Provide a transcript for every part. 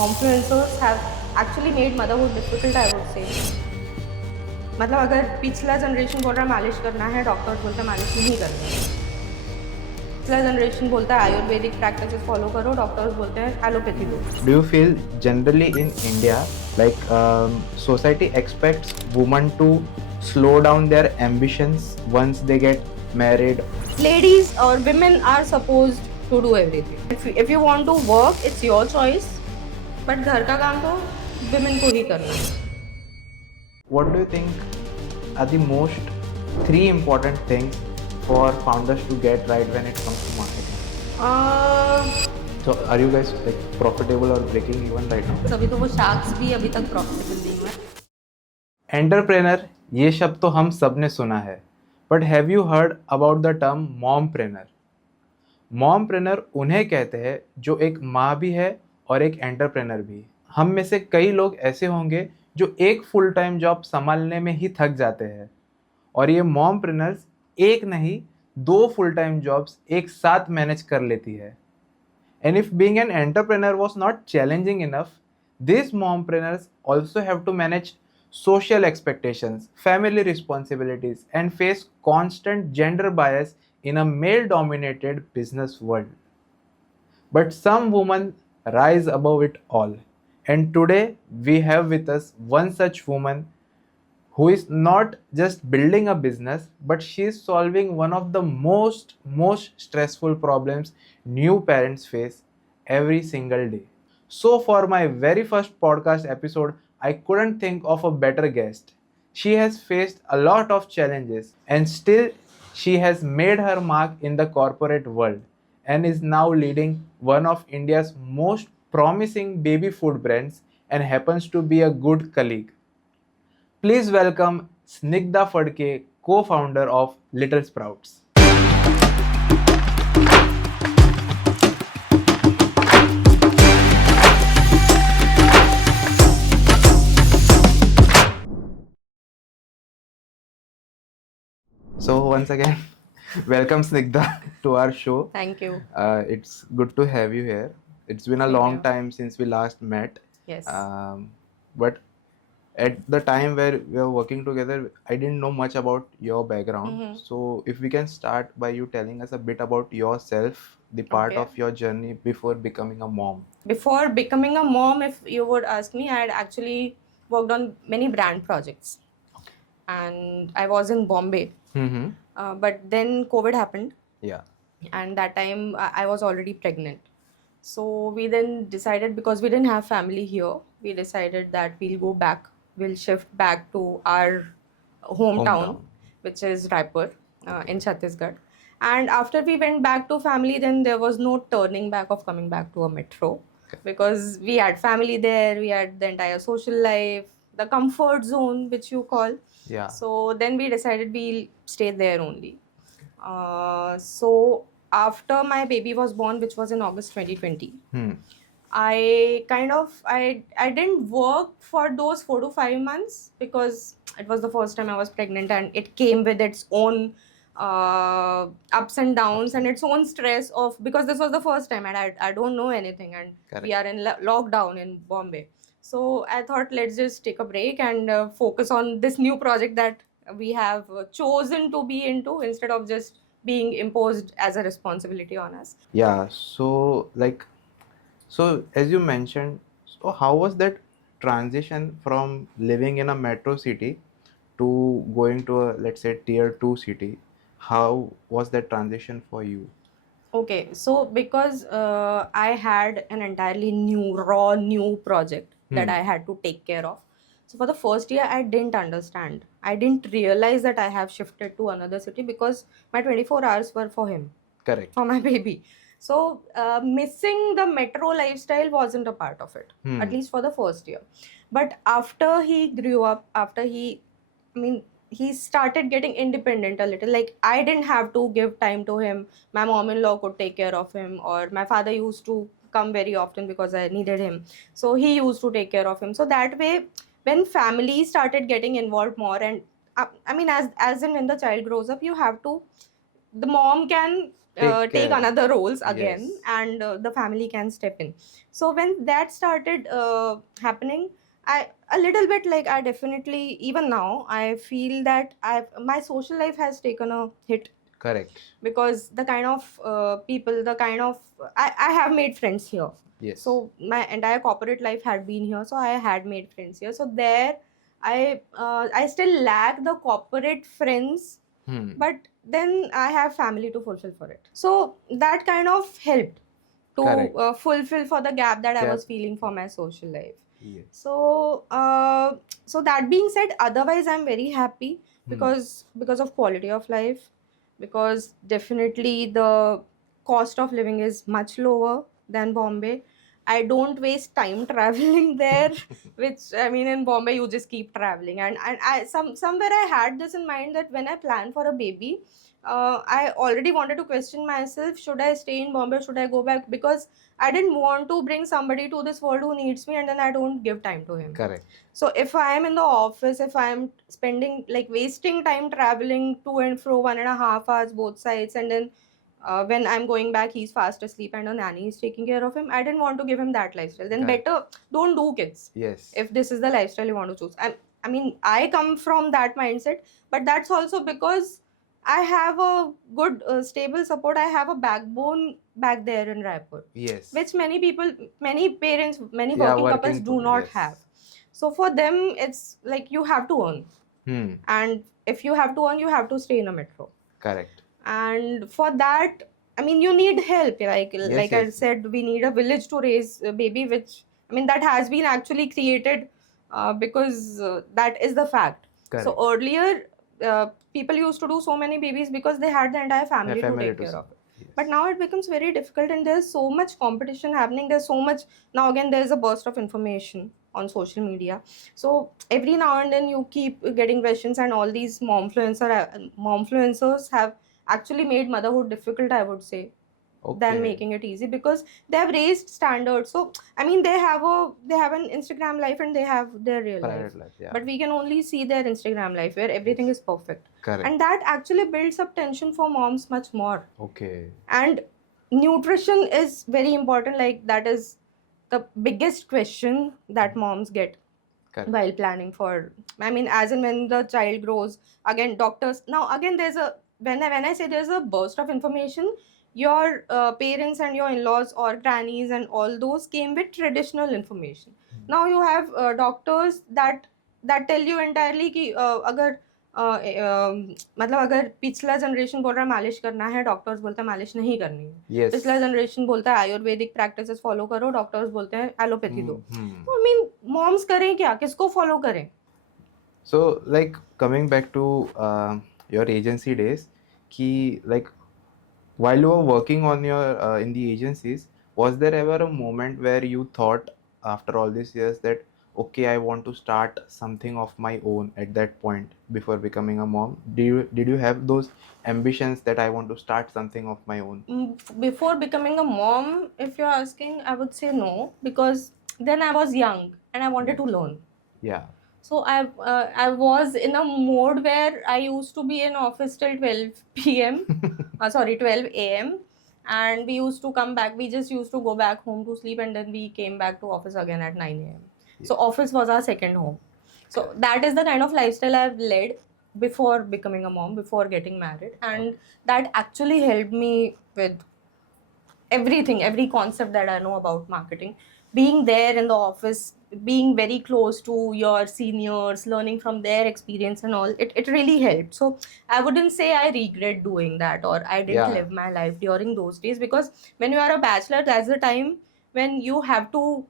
Mompreneurs have actually made motherhood difficult, I would say. मतलब अगर पिछला जनरेशन बोल रहा है मालिश करना है, डॉक्टर्स बोलते हैं मालिश नहीं करनी है. पिछला जनरेशन बोलता है आयुर्वेदिक प्रैक्टिसेस फॉलो करो, डॉक्टर्स बोलते हैं allopathy low. Do you feel generally in India, like society expects women to slow down their ambitions once they get married? Ladies or women are supposed to do everything. If you want to work, it's your choice. But घर का काम तो women को ही करना है. What do you think are the most 3 important things for founders to get right when it comes to marketing? So are you guys like profitable or breaking even right now? अभी तो वो sharks भी अभी तक profitable नहीं हुआ. Entrepreneur ये शब्द तो हम सब ने सुना है, but have you heard about the term mompreneur? Mompreneur उन्हें कहते हैं जो एक माँ भी है और एक एंटरप्रेनर भी. हम में से कई लोग ऐसे होंगे जो एक फुल टाइम जॉब संभालने में ही थक जाते हैं, और ये मॉमप्रेनर्स एक नहीं 2 फुल टाइम जॉब्स एक साथ मैनेज कर लेती है. And if being an entrepreneur was not challenging enough, these mompreneurs also have to manage social expectations, family responsibilities, and face constant gender bias in a male dominated business world. But some women rise above it all. And today we have with us one such woman who is not just building a business, but she is solving one of the most stressful problems new parents face every single day. So for my very first podcast episode, I couldn't think of a better guest. She has faced a lot of challenges, and still she has made her mark in the corporate world and is now leading one of India's most promising baby food brands and happens to be a good colleague. Please welcome Snigdha Fadke, co-founder of Little Sprouts. So once again, welcome Snigdha to our show. Thank you. It's good to have you here. It's been a Thank long you. time since we last met. Yes. But at the time where we were working together, I didn't know much about your background. So if we can start by you telling us a bit about yourself, the part Okay. of your journey before becoming a mom. Before becoming a mom, if you would ask me, I had actually worked on many brand projects. And I was in Bombay. Mm-hmm. But then COVID happened. Yeah. And that time I was already pregnant. So we then decided, because we didn't have family here, we decided that we'll shift back to our hometown. Which is Raipur in Chhattisgarh. And after we went back to family, then there was no turning back of coming back to a metro. Okay. Because we had family there, we had the entire social life, the comfort zone, which you call. Yeah. So then we decided we'll stay there only. So after my baby was born, which was in August 2020, I didn't work for those 4 to 5 months because it was the first time I was pregnant, and it came with its own ups and downs and its own stress of, because this was the first time and I don't know anything, and Correct. we are in lockdown in Bombay. So I thought, let's just take a break and focus on this new project that we have chosen to be into, instead of just being imposed as a responsibility on us. Yeah. So as you mentioned, so how was that transition from living in a metro city to going to a, let's say, tier 2 city? How was that transition for you? Okay, so because I had an entirely new project that I had to take care of. So for the first year, I didn't understand. I didn't realize that I have shifted to another city because my 24 hours were for him, Correct. for my baby. So missing the metro lifestyle wasn't a part of it, at least for the first year. But after he grew up, he started getting independent a little. Like, I didn't have to give time to him. My mom-in-law could take care of him, or my father used to come very often because I needed him. So he used to take care of him. So that way, when family started getting involved more, and as in when the child grows up, you have to, the mom can Take take care. another roles again, Yes. and the family can step in. So when that started happening, I a little bit like I definitely, even now I feel that my social life has taken a hit, Correct. because the kind of people, the kind of I have made friends here. Yes. So my entire corporate life had been here, so I had made friends here. So there I still lack the corporate friends, Hmm. but then I have family to fulfill for it. So that kind of helped to Correct. fulfill for the gap that I Gap. was feeling for my social life. Yes. So so that being said, otherwise I'm very happy, Hmm. because of quality of life, because definitely the cost of living is much lower than Bombay. I don't waste time traveling there, which I mean in Bombay you just keep traveling, and I somewhere I had this in mind that when I plan for a baby, I already wanted to question myself: should I stay in Bombay? Should I go back? Because I didn't want to bring somebody to this world who needs me and then I don't give time to him. Correct. So if I am in the office, if I am spending like wasting time traveling to and fro 1.5 hours both sides, and then when I'm going back, he's fast asleep and a nanny is taking care of him. I didn't want to give him that lifestyle. Then Correct. better don't do kids Yes. if this is the lifestyle you want to choose. I mean, I come from that mindset, but that's also because I have a good, stable support. I have a backbone back there in Raipur, Yes. which many people, many parents, many Yeah, working couples working. do not Yes. have. So for them, it's like you have to earn, Hmm. and if you have to earn, you have to stay in a metro. Correct. And for that, I mean, you need help. Like I Yes. said, we need a village to raise a baby, which I mean that has been actually created because that is the fact. So Correct. earlier, people used to do so many babies because they had the entire Yeah, family to family take to care of. support. Yes. But now it becomes very difficult, and there's so much competition happening. There's so much now. Again, there's a burst of information on social media. So every now and then you keep getting questions, and all these momfluencers have actually made motherhood difficult, I would say, than Okay. making it easy, because they have raised standards. So I mean, they have an Instagram life and they have their real life, Private life. Yeah. but we can only see their Instagram life where everything Yes. is perfect, Correct. and that actually builds up tension for moms much more. Okay. And nutrition is very important. Like that is the biggest question that moms get Correct. while planning for, I mean, as and when the child grows. Again, doctors, now again there's a, when I say there's a burst of information, your parents and your in-laws or grannies and all those came with traditional information. Now you have doctors that tell you entirely कि अगर मतलब अगर पिछला generation बोल रहा है मालिश करना है, डॉक्टर्स बोलते हैं मालिश नहीं करनी है. Yes. पिछला जनरेशन बोलता है आयुर्वेदिक प्रैक्टिसेस फॉलो करो, डॉक्टर्स बोलते हैं एलोपैथी दो. Hmm. I mean, moms करें क्या, किसको फॉलो करें? So, like coming back to your agency days, ki like while you were working on your in the agencies, was there ever a moment where you thought after all these years that okay, I want to start something of my own at that point before becoming a mom? Did you have those ambitions that I want to start something of my own? Before becoming a mom, if you're asking, I would say no, because then I was young and I wanted to learn. Yeah. So I was in a mode where I used to be in office till 12 p.m. 12 a.m. And we used to come back. We just used to go back home to sleep, and then we came back to office again at 9 a.m. So office was our second home. So that is the kind of lifestyle I've led before becoming a mom, before getting married, and that actually helped me with everything, every concept that I know about marketing. Being there in the office, being very close to your seniors, learning from their experience and all, it really helped. So I wouldn't say I regret doing that or I didn't Yeah. live my life during those days, because when you are a bachelor, that's the time when you have to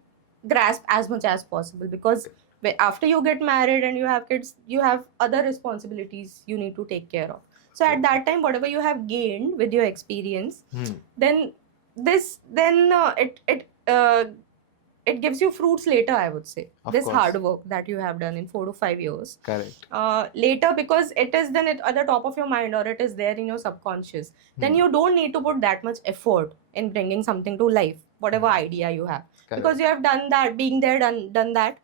grasp as much as possible, because after you get married and you have kids, you have other responsibilities you need to take care of. So at that time, whatever you have gained with your experience, then it gives you fruits later, I would say. Of This course. hard work that you have done in 4 to 5 years, Correct. later, because it is then at the top of your mind, or it is there in your subconscious, then you don't need to put that much effort in bringing something to life, whatever idea you have. Correct. Because you have done that, being there, done that,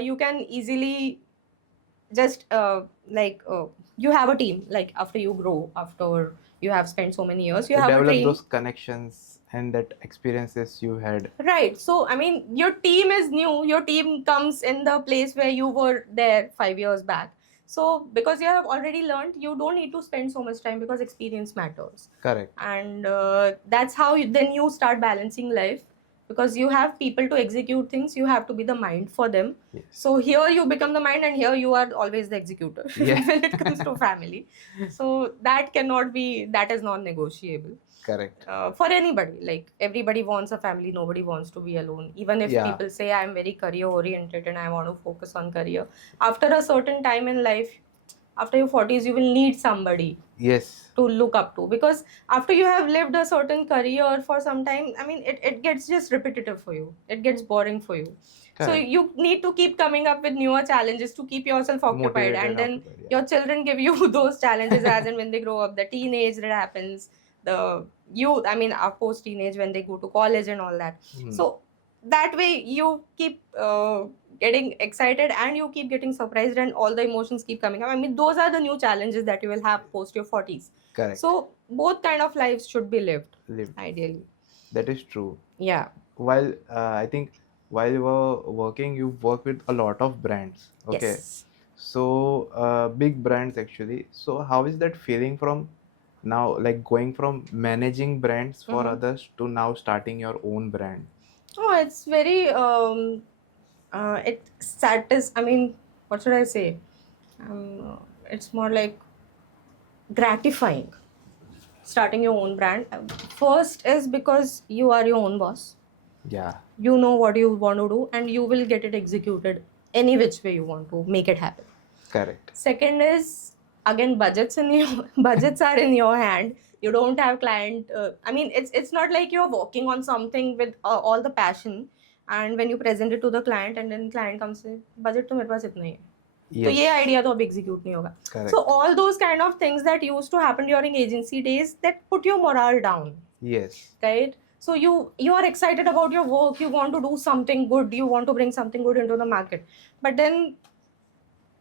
you can easily just you have a team. Like after you grow, after you have spent so many years, you To have to develop train. those connections and that experiences you had. Right. So, I mean, your team is new. Your team comes in the place where you were there 5 years back. So, because you have already learned, you don't need to spend so much time because experience matters. Correct. And that's how then you start balancing life, because you have people to execute things. You have to be the mind for them. Yes. So, here you become the mind, and here you are always the executor Yeah. when it comes to family. So, that is non negotiable. Correct. For anybody, like everybody wants a family, nobody wants to be alone. Even if Yeah. people say I'm very career oriented and I want to focus on career, after a certain time in life, after your 40s, you will need somebody Yes. to look up to, because after you have lived a certain career for some time, I mean, it gets just repetitive for you, it gets boring for you. So Correct. you need to keep coming up with newer challenges to keep yourself occupied, Motivated, and then occupied, yeah. your children give you those challenges as and when they grow up, the teenage that happens, the youth, I mean, of course teenage when they go to college and all that. So that way you keep getting excited and you keep getting surprised, and all the emotions keep coming up. I mean, those are the new challenges that you will have post your 40s. Correct. So both kind of lives should be lived Lived. ideally. That is true. Yeah. While I think while you were working, you work with a lot of brands. Okay. Yes. So big brands actually. So how is that feeling from now, like going from managing brands for others to now starting your own brand? Oh, it's very I mean, what should I say? It's more like gratifying starting your own brand. First is because you are your own boss. Yeah. You know what you want to do, and you will get it executed any which way you want to make it happen. Correct. Second is, again, budgets are in your hand. You don't have client. I mean, it's not like you're working on something with all the passion, and when you present it to the client, and then client comes in, budget तो मेरे पास इतना ही है. तो ये Yes. idea तो अब execute नहीं होगा. Correct. So all those kind of things that used to happen during agency days, that put your morale down, Yes. right? So you are excited about your work, you want to do something good, you want to bring something good into the market, but then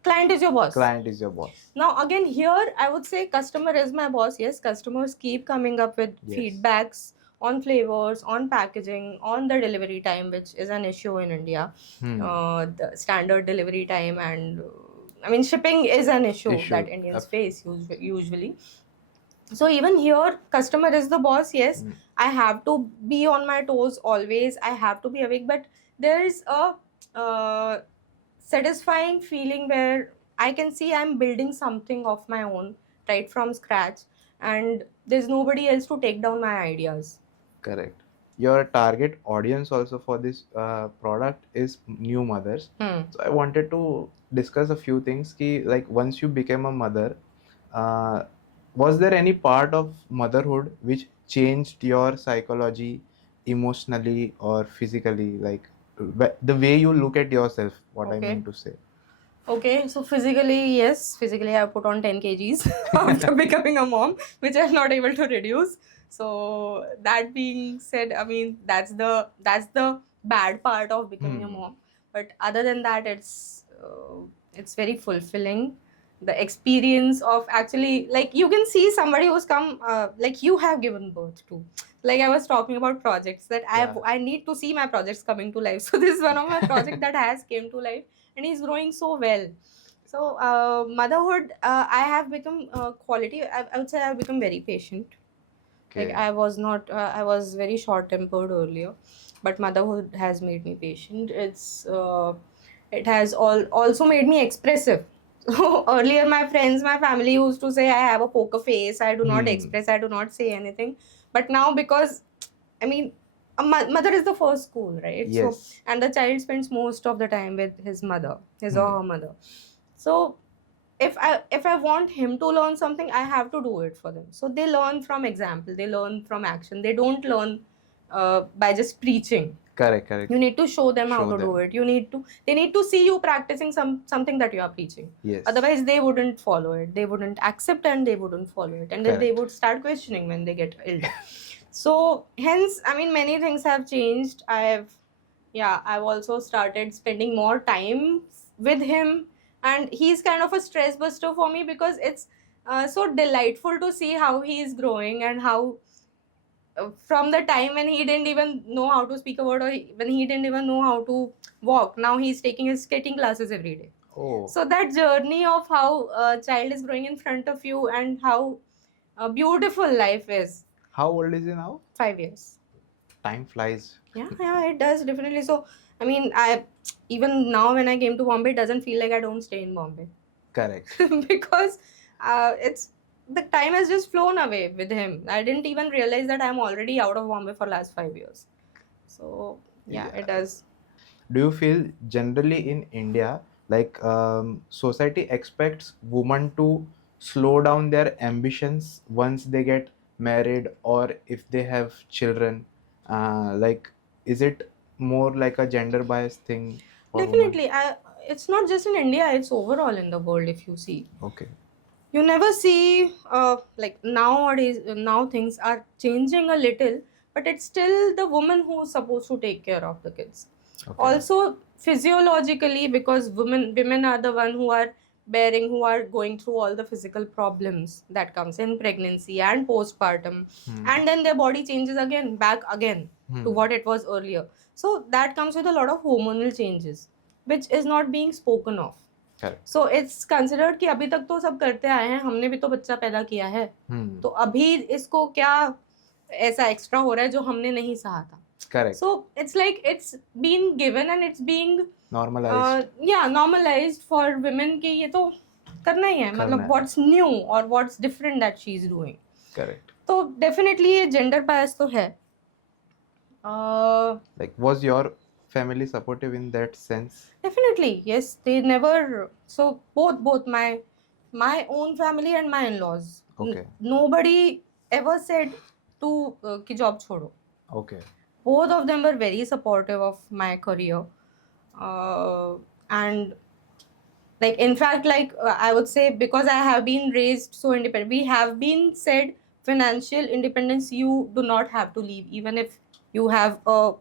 client is your boss. Client is your boss. Now again, here I would say customer is my boss. Yes, customers keep coming up with Yes. feedbacks on flavors, on packaging, on the delivery time, which is an issue in India. The standard delivery time, and I mean, shipping is an issue that Indians face usually. So even here, customer is the boss. Yes, I have to be on my toes always. I have to be awake, but there is a satisfying feeling where I can see I'm building something of my own right from scratch, and there's nobody else to take down my ideas. Correct. Your target audience also for this product is new mothers. So I wanted to discuss a few things. Like once you became a mother, was there any part of motherhood which changed your psychology emotionally or physically, like the way you look at yourself? What I mean to say. Okay, so physically, yes, physically I put on 10 kgs after becoming a mom, which I'm not able to reduce. So that being said, I mean, that's the bad part of becoming a mom. But other than that, it's very fulfilling. The experience of actually, like, you can see somebody who's come, like you have given birth to. Like I was talking about projects that I need to see my projects coming to life. So this is one of my projects that has came to life, and he's growing so well. So motherhood, I have become quality. I would say I've become very patient. Okay. Like I was very short tempered earlier, but motherhood has made me patient. It has also made me expressive. So earlier, my friends, my family used to say I have a poker face. I do not express. I do not say anything. But now, because I mean, a mother is the first school, right? Yes. So, and the child spends most of the time with his mother, his or her mother. So if I want him to learn something, I have to do it for them. So they learn from example, they learn from action. They don't learn by just preaching. Correct. You need to show them how to do it. They need to see you practicing something that you are preaching. Yes. Otherwise, they wouldn't follow it. They wouldn't accept, and they wouldn't follow it. And then they would start questioning when they get older. So hence, I mean, many things have changed. I've also started spending more time with him, and he's kind of a stress buster for me, because it's so delightful to see how he is growing and how from the time when he didn't even know how to speak a word, or when he didn't even know how to walk, now he's taking his skating classes every day. Oh, So that journey of how a child is growing in front of you and how beautiful life is. how old is he now? 5 years. Time flies. Yeah, it does definitely. So I mean, I even now when I came to Bombay, it doesn't feel like I don't stay in Bombay. Correct. Because it's the time has just flown away with him. I didn't even realize that I'm already out of Bombay for last 5 years. So yeah, Yeah. it does. Do you feel generally in India, like society expects women to slow down their ambitions once they get married or if they have children? Like, is it more like a gender bias thing for women? Definitely, it's not just in India; it's overall in the world. If you see, Okay. you never see like nowadays. Now things are changing a little, but it's still the woman who's supposed to take care of the kids. Okay. Also, physiologically, because women are the one who are going through all the physical problems that comes in pregnancy and postpartum, Hmm. and then their body changes again back again to Hmm. what it was earlier. So that comes with a lot of hormonal changes, which is not being spoken of. Correct. So it's considered कि अभी तक तो सब करते आए हैं, हमने भी तो बच्चा पैदा किया है, Hmm. तो अभी इसको क्या ऐसा एक्स्ट्रा हो रहा है जो हमने नहीं सहा था. Correct. So it's like it's being given and it's being Normalized. yeah, normalized for women कि ये तो करना ही है, करना मतलब है. what's new or what's different that she's doing. Correct. तो definitely ये gender bias तो है. Like, was your family supportive in that sense? Definitely, yes. They never. So both my own family and my in-laws. Okay. Nobody ever said to कि job छोड़ो. Okay. Both of them were very supportive of my career, and like in fact, like I would say, because I have been raised so independent, we have been said financial independence. You do not have to leave, even if you have a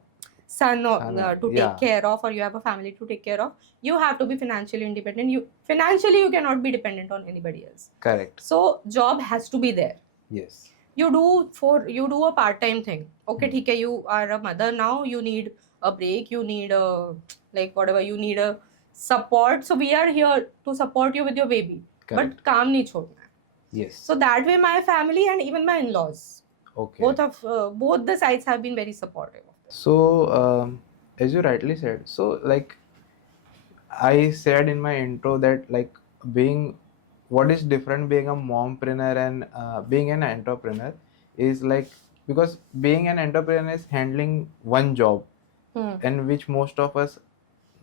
son or, Son, to yeah. take care of, or you have a family to take care of. You have to be financially independent. You cannot be dependent on anybody else. Correct. So job has to be there. Yes. You do a part-time thing. Okay, Hmm. ठीक है, you are a mother now, you need a break, you need a like whatever, you need a support. So we are here to support you with your baby. Correct. But काम नहीं छोड़ना है. Yes. So that way my family and even my in-laws, Okay. both the sides have been very supportive of this. So, as you rightly said, so like I said in my intro that like being what is different being a mompreneur and being an entrepreneur is like because being an entrepreneur is handling one job and which most of us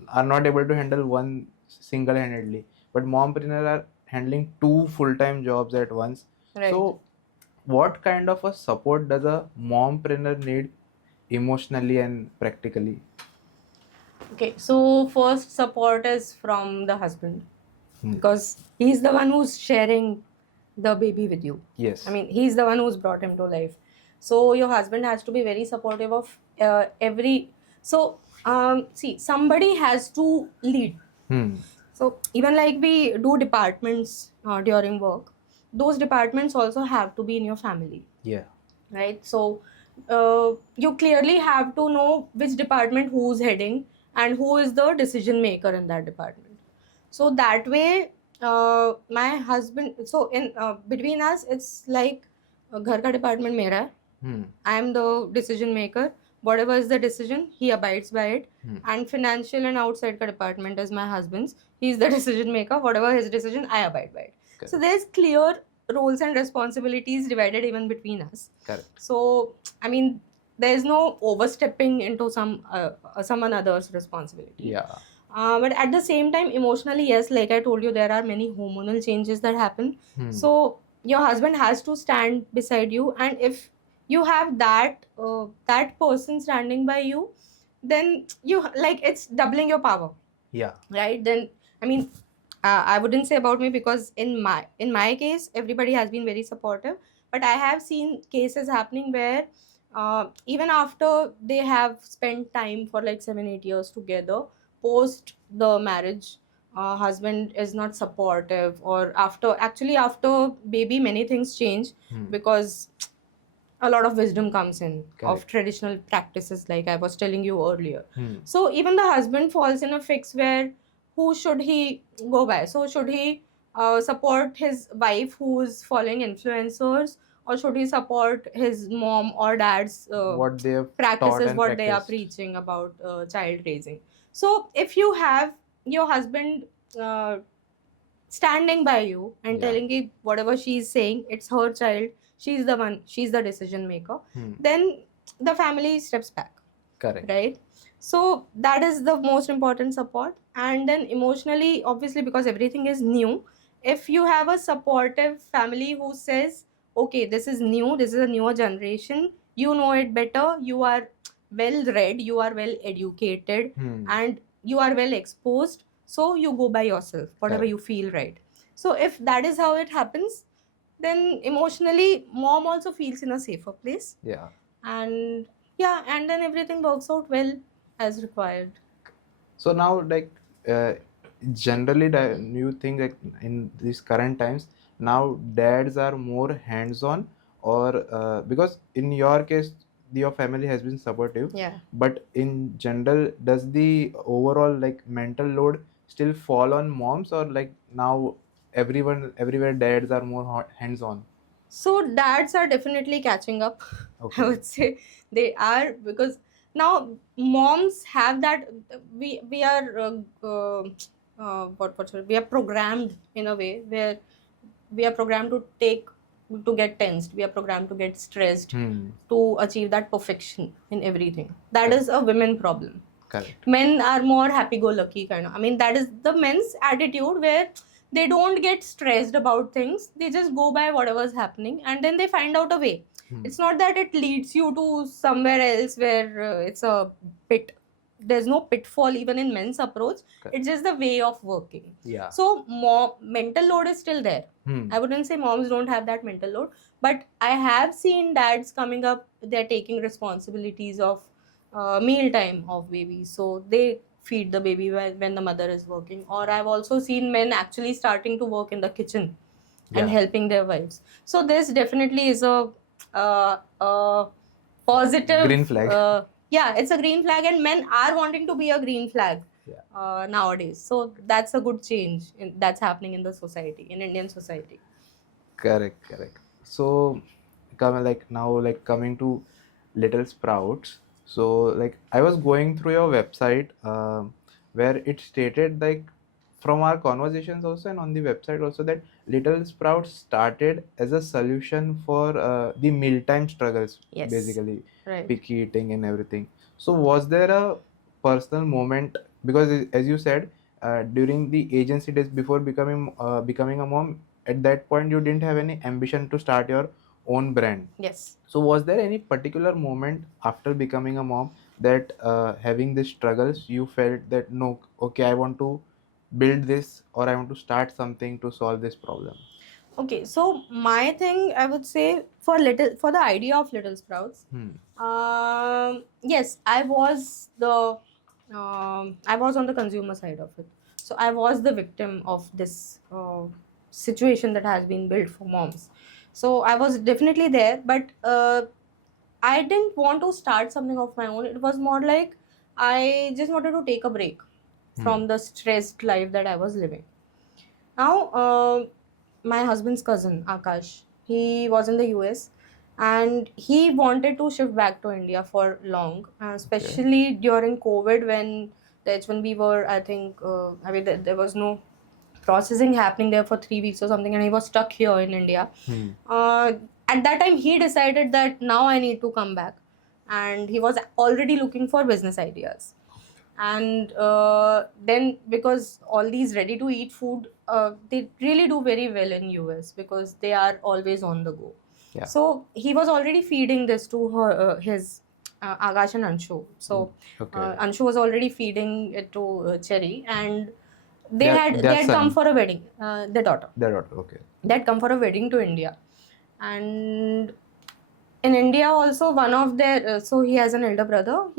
are not able to handle one single-handedly, but mompreneur are handling two full-time jobs at once. Right. So what kind of a support does a mompreneur need emotionally and practically? Okay, so first support is from the husband, Hmm. because he's the one who's sharing the baby with you. Yes. I mean, he's the one who's brought him to life. So your husband has to be very supportive of every. So see, somebody has to lead. Hmm. So even like we do departments during work, those departments also have to be in your family, Yeah. right? So you clearly have to know which department who's heading and who is the decision maker in that department. So that way, my husband. So in between us, it's like घर का department मेरा है. Hmm. I am the decision maker. Whatever is the decision, he abides by it. Hmm. And financial and outside ka department is my husband's. He is the decision maker. Whatever his decision, I abide by it. Correct. So there's clear roles and responsibilities divided even between us. Correct. So I mean, there's no overstepping into someone other's responsibility. Yeah. But at the same time, emotionally, yes, like I told you, there are many hormonal changes that happen. Hmm. So your husband has to stand beside you, and if you have that person standing by you, then you like it's doubling your power, Yeah. right? Then I mean, I wouldn't say about me, because in my case, everybody has been very supportive. But I have seen cases happening where even after they have spent time for like 7-8 years together, post the marriage, husband is not supportive, or after baby many things change, because a lot of wisdom comes in of Correct. traditional practices, like I was telling you earlier. Hmm. So even the husband falls in a fix where who should he go by? So should he support his wife who's following influencers, or should he support his mom or dad's What they have taught practices, and what they are practiced. preaching about child raising? So if you have your husband uh, standing by you and Yeah. telling you whatever she's saying, it's her child, she's the one, she's the decision maker, Hmm. then the family steps back, Correct. right? So that is the most important support. And then emotionally, obviously, because everything is new, if you have a supportive family who says, okay, this is new, this is a newer generation, you know it better, you are well read, you are well educated, Hmm. and you are well exposed, so you go by yourself, whatever Correct. you feel right. So if that is how it happens, then emotionally mom also feels in a safer place, Yeah. and yeah, and then everything works out well as required. So now, like, uh, generally, you think like in these current times, now dads are more hands-on, or because in your case, your family has been supportive, Yeah. but in general, does the overall like mental load still fall on moms, or like now everywhere dads are more hands-on? So dads are definitely catching up. I Okay. would say they are, because now moms have that, we are we are programmed in a way where we are programmed to get tensed, we are programmed to get stressed, Hmm. to achieve that perfection in everything. That Correct. is a women problem. Correct. Men are more happy-go-lucky kind of. I mean, that is the men's attitude, where they don't get stressed about things. They just go by whatever's happening, and then they find out a way. Hmm. It's not that it leads you to somewhere else where it's a pit. There's no pitfall even in men's approach. Correct. It's just the way of working. Yeah. So mental load is still there. Hmm. I wouldn't say moms don't have that mental load, but I have seen dads coming up. They're taking responsibilities of meal time of babies, so they feed the baby when the mother is working. Or I've also seen men actually starting to work in the kitchen and Yeah. helping their wives. So this definitely is a positive Green flag. Yeah, it's a green flag, and men are wanting to be a green flag. Yeah. Nowadays, so that's a good change that's happening in the society, in Indian society. Correct, correct. So, coming to Little Sprouts. So, like, I was going through your website, where it stated, like, from our conversations also and on the website also, that Little Sprouts started as a solution for the mealtime struggles, Yes. basically Right. picky eating and everything. So, was there a personal moment? Because as you said, during the agency days before becoming a mom, at that point you didn't have any ambition to start your own brand. Yes. So was there any particular moment after becoming a mom that having these struggles you felt that no, okay, I want to build this, or I want to start something to solve this problem? Okay, so my thing, I would say, for the idea of Little Sprouts, Hmm. yes, I was on the consumer side of it. So I was the victim of this situation that has been built for moms. So I was definitely there, but I didn't want to start something of my own. It was more like I just wanted to take a break from the stressed life that I was living. Now, my husband's cousin, Akash, he was in the US, and he wanted to shift back to India for long, especially during COVID, when the H1B were, I think, there was no processing happening there for 3 weeks or something, and he was stuck here in India. Hmm. At that time, he decided that now I need to come back, and he was already looking for business ideas. And then, because all these ready to eat food, they really do very well in US, because they are always on the go. Yeah. So he was already feeding this to his Agash and Anshu. So Okay. Anshu was already feeding it to Cherry, and they Their had son. come for a wedding. Their daughter. Their daughter. Okay. They had come for a wedding to India, and in India also, one of their so he has an elder brother.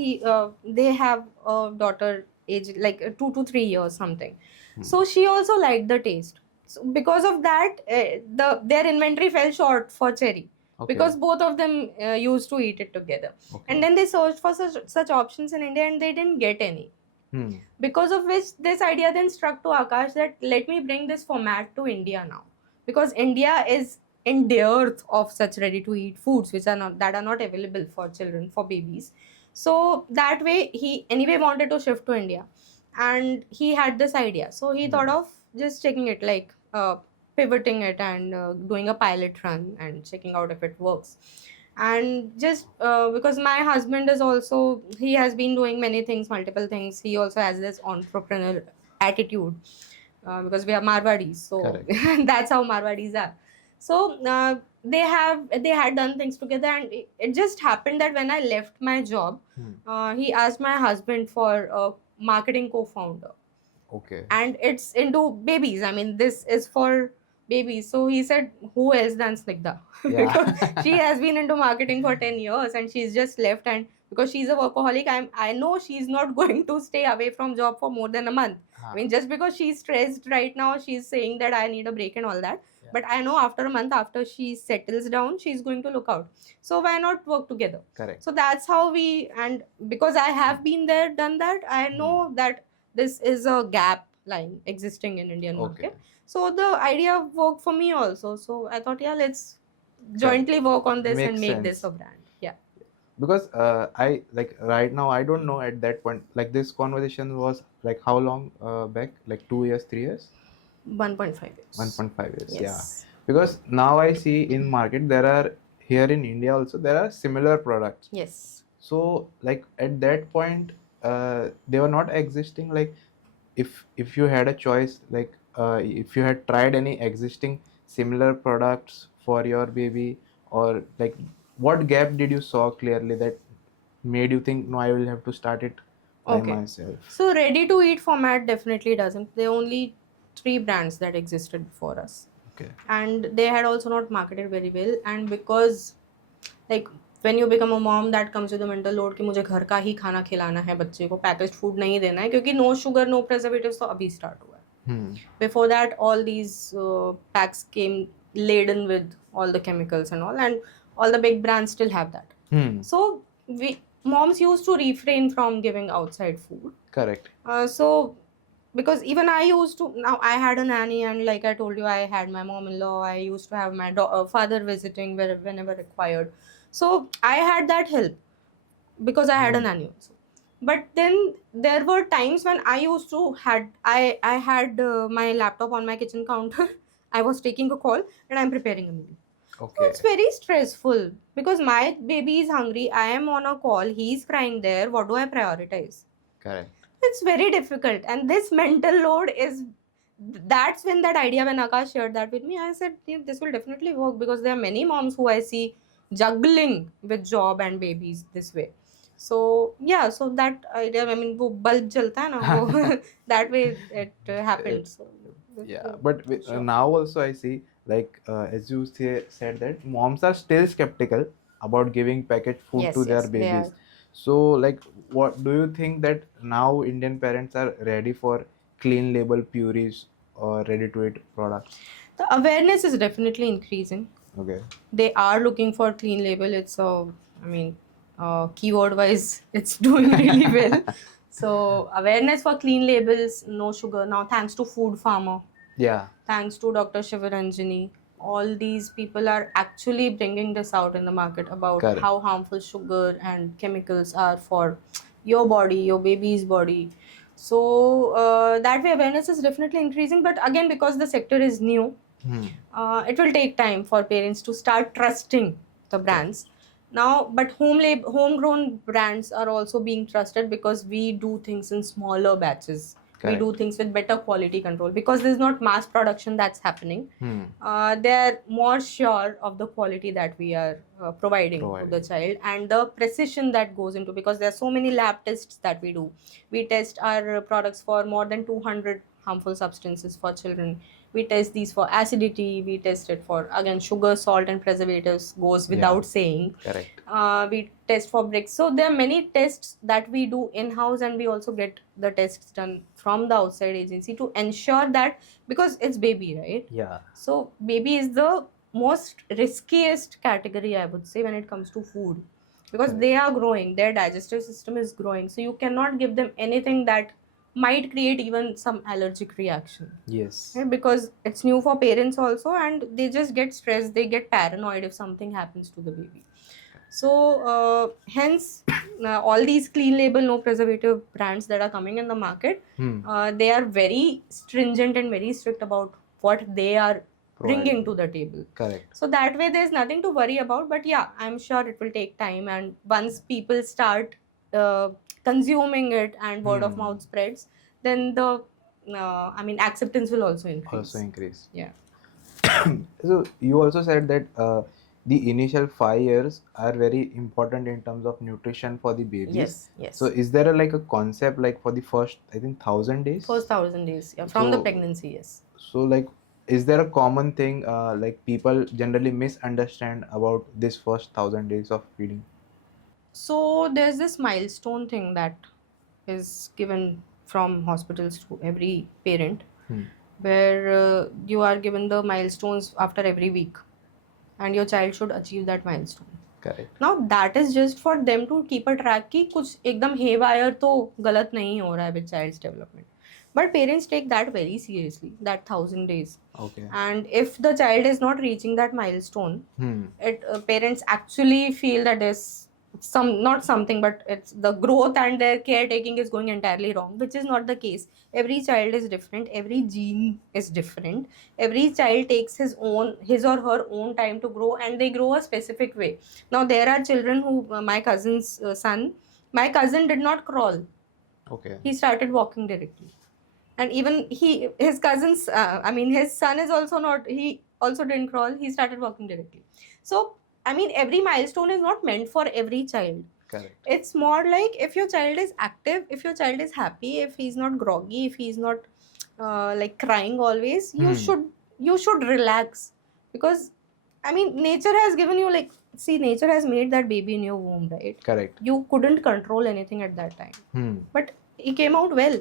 They have a daughter age, like 2 to 3 years something. So she also liked the taste. So because of that, their inventory fell short for cherry, Okay. because both of them used to eat it together. Okay. And then they searched for such options in India, and they didn't get any. Hmm. Because of which this idea then struck to Akash that let me bring this format to India now, because India is in dearth of such ready to eat foods which are not available for children, for babies. So that way he anyway wanted to shift to India, and he had this idea, so he thought of just checking it, like pivoting it and doing a pilot run and checking out if it works. And just because my husband is also, he has been doing many things, multiple things, he also has this entrepreneurial attitude, because we are Marwadis, so Correct. that's how Marwadis are. So they had done things together, and it just happened that when I left my job, he asked my husband for a marketing co-founder, Okay. and it's into babies. I mean, this is for babies. So he said, who else than Snigdha? Because Yeah. she has been into marketing for 10 years and she's just left. And because she's a workaholic, I know she's not going to stay away from job for more than a month. I mean, just because she's stressed right now, she's saying that I need a break and all that. Yeah. But I know after a month, after she settles down, she's going to look out. So why not work together? Correct. So that's how and because I have been there, done that, I know that this is a gap line existing in Indian Okay. market. So the idea worked for me also. So I thought, yeah, let's jointly work on this Makes and make sense. this a brand. Yeah. Because I like right now I don't know at that point, like this conversation was like how long back, like 2 years, 3 years, 1.5 years. 1.5 years. Yes. Yeah, because now I see in market there are, here in India also there are similar products. Yes. So like at that point they were not existing. Like if you had a choice, like if you had tried any existing similar products for your baby, or like what gap did you saw clearly that made you think, no, I will have to start it by Okay. myself? So ready to eat format definitely doesn't. There are only 3 brands that existed before us. Okay. And they had also not marketed very well. And because like when you become a mom, that comes with a mental load कि मुझे घर का ही खाना खिलाना है बच्चे को, packaged food नहीं देना है, क्योंकि नो शुगर नो प्रिजर्वेटिव्स तो अभी स्टार्ट हुआ है. Before that, all these packs came laden with all the chemicals and all the big brands still have that. So moms used to refrain from giving outside food. Correct. So because even I used to, now I had a nanny, and like I told you, I had my mom-in-law, I used to have my father visiting whenever required. So I had that help because I had a nanny also. But then there were times when I used to I had my laptop on my kitchen counter. I was taking a call and I'm preparing a meal. So Okay. it's very stressful because my baby is hungry, I am on a call, he's crying there, what do I prioritize? Correct. It's very difficult, and this mental load is, that's when that idea, when Akash shared that with me, I said, "Yeah, this will definitely work," because there are many moms who I see juggling with job and babies this way. So yeah, so that idea, I mean, वो bulb जलता है ना, वो that way it happened. So Yeah, but sure. now also I see, like as you said that moms are still skeptical about giving packaged food Yes, to their yes, they babies. are. So like what do you think that now Indian parents are ready for clean label purees or ready to eat products? The awareness is definitely increasing. Okay. They are looking for clean label. It's I mean, keyword wise, it's doing really well. So awareness for clean labels, no sugar. Now thanks to Food Farmer, Yeah. thanks to Dr. Shivaranjani, all these people are actually bringing this out in the market about Correct. how harmful sugar and chemicals are for your body, your baby's body. So that way awareness is definitely increasing. But again, because the sector is new, it will take time for parents to start trusting the brands. Now, but homegrown brands are also being trusted because we do things in smaller batches. Correct. We do things with better quality control because there's not mass production that's happening. They're more sure of the quality that we are providing to the child, and the precision that goes into, because there are so many lab tests that we do. We test our products for more than 200 harmful substances for children. We test these for acidity, we test it for, again, sugar, salt and preservatives, goes without saying. Correct. We test for bricks. So there are many tests that we do in house, and we also get the tests done from the outside agency to ensure that, because it's baby, right? Yeah. So baby is the most riskiest category, I would say, when it comes to food, because Correct. they are growing, their digestive system is growing, so you cannot give them anything that might create even some allergic reaction. Yes. Right? Because it's new for parents also, and they just get stressed, they get paranoid if something happens to the baby. So hence all these clean label, no preservative brands that are coming in the market, they are very stringent and very strict about what they are bringing to the table. Correct. So that way there's nothing to worry about. But yeah, I'm sure it will take time, and once people start consuming it and word of mouth spreads, then the acceptance will also increase. Yeah. So you also said that the initial 5 years are very important in terms of nutrition for the babies. Yes. So is there like a concept like for the first, I think, 1,000 days? First 1,000 days, yeah, from the So- pregnancy, yes. So like, is there a common thing like people generally misunderstand about this first 1,000 days of feeding? So there's this milestone thing that is given from hospitals to every parent, where you are given the milestones after every week, and your child should achieve that milestone. Correct. Now that is just for them to keep a track कि कुछ एकदम haywire तो गलत नहीं हो रहा है with child's development. But parents take that very seriously, that 1,000 days. Okay. And if the child is not reaching that milestone, parents actually feel that there's not something, but it's the growth and their caretaking is going entirely wrong, which is not the case. Every child is different, every gene is different, every child takes his or her own time to grow, and they grow a specific way. Now there are children who my cousin's my cousin did not crawl. Okay. He started walking directly. And even his cousins his son is also not, he also didn't crawl, he started walking directly. So every milestone is not meant for every child. Correct. It's more like, if your child is active, if your child is happy, if he's not groggy, if he's not like crying always, you should relax. Because nature has given you, like, see, nature has made that baby in your womb, right? Correct. You couldn't control anything at that time, but he came out well.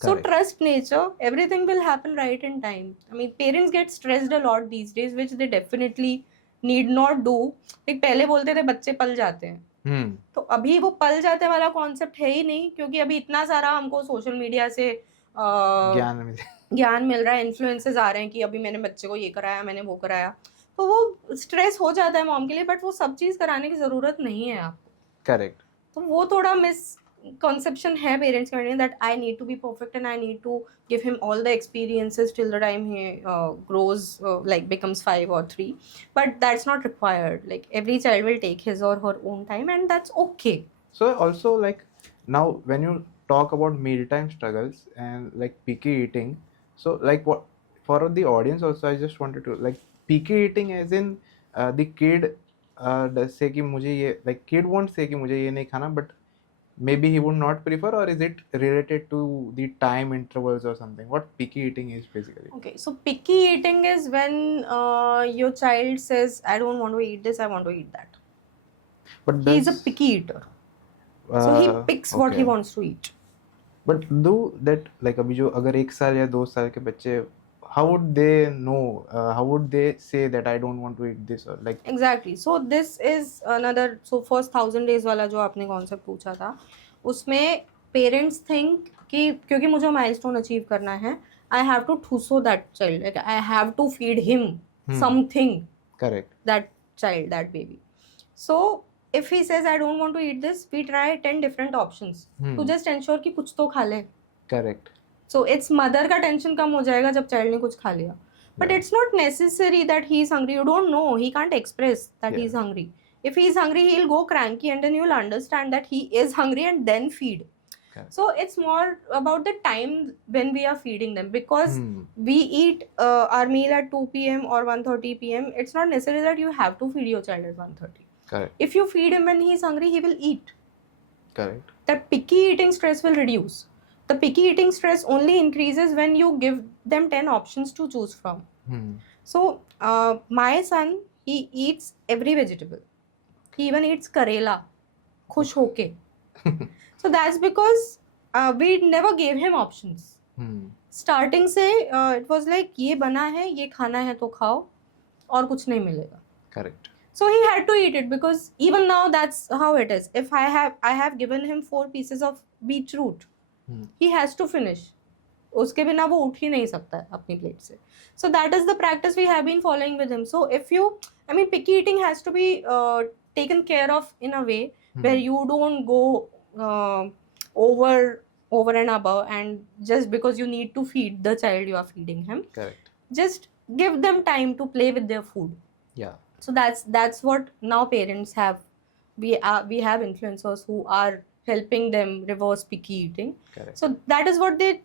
So Correct. trust nature, everything will happen right in time. Parents get stressed a lot these days, which they definitely need not do. Like पहले बोलते थे बच्चे पल जाते हैं, तो अभी वो पल जाते वाला कॉन्सेप्ट है ही नहीं, क्योंकि अभी इतना सारा हमको सोशल मीडिया से ज्ञान मिल रहा है, इन्फ्लुएंसेस आ रहे हैं कि अभी मैंने बच्चे को ये कराया, मैंने वो कराया, तो वो स्ट्रेस हो जाता है मॉम के लिए, बट वो सब चीज कराने की जरूरत नहीं है आपको. करेक्ट. तो वो थोड़ा misconception है पेरेंट्स के that I need to be perfect and I need to give him all the experiences till the time he grows, like becomes 5 or 3, but that's not required. Like every child will take his or her own time, and that's okay. So also, like, now when you talk about mealtime struggles and like picky eating, so like, what for the audience also, I just wanted to, like, picky eating as in the kid does say कि मुझे ये, like, kid won't say कि मुझे ये नहीं खाना, but maybe he would not prefer, or is it related to the time intervals or something? What picky eating is basically? Okay, so picky eating is when your child says, I don't want to eat this, I want to eat that. But He's a picky eater. So he picks what he wants to eat. But do that, like, अभी जो अगर 1 साल या 2 साल के बच्चे, how would they know, how would they say that I don't want to eat this, or like? Exactly. So this is another, so first 1,000 days वाला जो आपने कॉन्सेप्ट पूछा था, उसमें पेरेंट्स थिंक कि क्योंकि मुझे माइलस्टोन अचीव करना है, I have to ठूसो that child, like I have to feed him something. Correct. That child, that baby. So if he says I don't want to eat this, we try 10 different options to just ensure कि कुछ तो खा ले. Correct. So it's mother का tension कम हो जाएगा जब child ने कुछ खा लिया. But it's not necessary that he is hungry. You don't know. He can't express that he is hungry. If he is hungry, he'll go cranky, and then you'll understand that he is hungry, and then feed. Okay. So it's more about the time when we are feeding them, because we eat our meal at 2 p.m. or 1:30 p.m. It's not necessary that you have to feed your child at 1:30. Correct. If you feed him when he is hungry, he will eat. Correct. That picky eating stress will reduce. The picky eating stress only increases when you give them 10 options to choose from. So my son, he eats every vegetable. He even eats karela khush hoke. So that's because we never gave him options. Starting से it was like ये बना है, ये खाना है तो खाओ, और कुछ नहीं मिलेगा. Correct. So he had to eat it, because even now that's how it is. If I have given him 4 pieces of beetroot, he has to finish. उसके बिना वो उठ ही नहीं सकता है अपनी प्लेट से. So that is the practice we have been following with him. So if you, I mean, picky eating has to be taken care of in a way where you don't go over and above, and just because you need to feed the child, you are feeding him. Correct. Just give them time to play with their food. Yeah. So that's what now parents have. We have influencers who are helping them reverse picky eating. Correct. So that is what they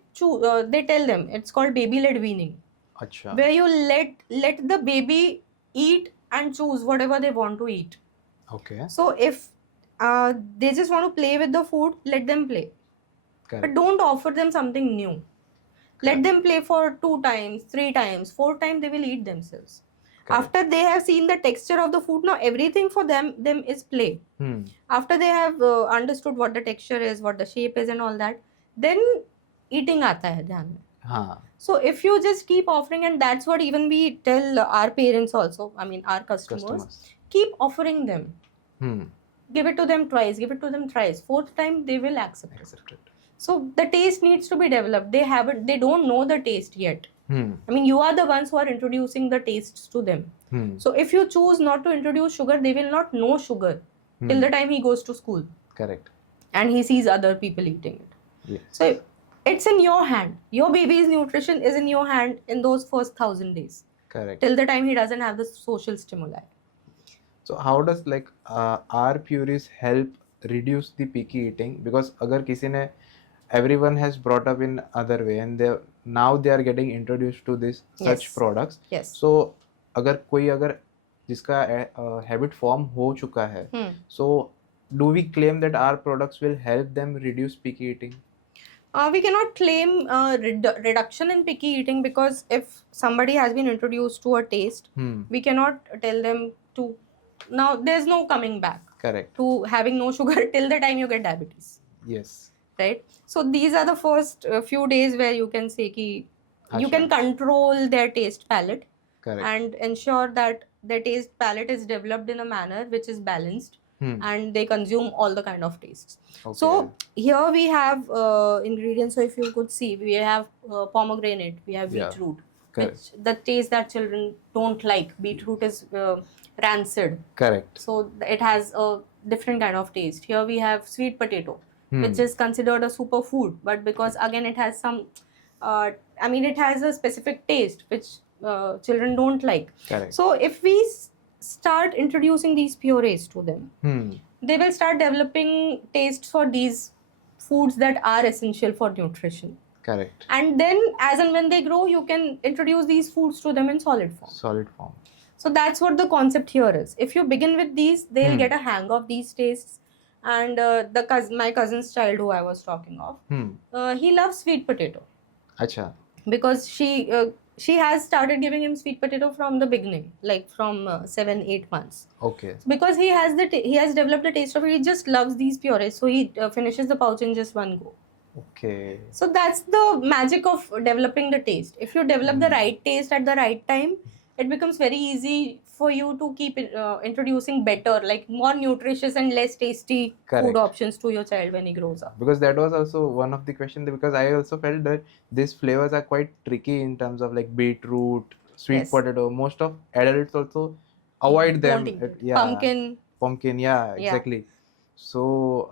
they tell them. It's called baby led weaning, Acha. where you let the baby eat and choose whatever they want to eat. Okay. So if they just want to play with the food, let them play. Correct. But don't offer them something new. Let them play for 2 times, 3 times, 4 times, they will eat themselves. Correct. After they have seen the texture of the food, now everything for them is play. After they have understood what the texture is, what the shape is and all that, then eating आता है ध्यान में. हाँ. So if you just keep offering, and that's what even we tell our parents also, I mean our customers. Keep offering them. Give it to them twice, give it to them thrice. 4th time they will accept it. So the taste needs to be developed. They don't know the taste yet. I mean, you are the ones who are introducing the tastes to them. So if you choose not to introduce sugar, they will not know sugar till the time he goes to school. Correct. And he sees other people eating it. Yes. So it's in your hand. Your baby's nutrition is in your hand in those first 1,000 days. Correct. Till the time he doesn't have the social stimuli. So how does like our purees help reduce the picky eating? Because अगर किसी ने, everyone has brought up in other way, and now they are getting introduced to this such Yes. products. Yes. So अगर जिसका habit form हो चुका है, so do we claim that our products will help them reduce picky eating? We cannot claim reduction in picky eating, because if somebody has been introduced to a taste, we cannot tell them to. Now there's no coming back. Correct. To having no sugar till the time you get diabetes. Yes. Right? So these are the first few days where you can say ki you Acha. can control their taste palette. Correct. And ensure that their taste palette is developed in a manner which is balanced, and they consume all the kind of tastes. Okay. So here we have ingredients. So if you could see, we have pomegranate, we have beetroot, which the taste that children don't like. Beetroot is rancid. Correct. So it has a different kind of taste. Here we have sweet potato, which is considered a superfood, but because again it has some, it has a specific taste which children don't like. Correct. So if we start introducing these purees to them, they will start developing tastes for these foods that are essential for nutrition. Correct. And then as and when they grow, you can introduce these foods to them in solid form. Solid form. So that's what the concept here is. If you begin with these, they'll get a hang of these tastes. And my cousin's child who I was talking of, he loves sweet potato. Acha. Because she has started giving him sweet potato from the beginning, like from 7-8 months. Okay. Because he has developed the taste of it. He just loves these purees, so he finishes the pouch in just one go. Okay. So that's the magic of developing the taste. If you develop the right taste at the right time, it becomes very easy for you to keep introducing better, like more nutritious and less tasty food options to your child when he grows up. Because that was also one of the questions, because I also felt that these flavors are quite tricky in terms of like beetroot, sweet potato. Most of adults also avoid them. Pumpkin, yeah, exactly. So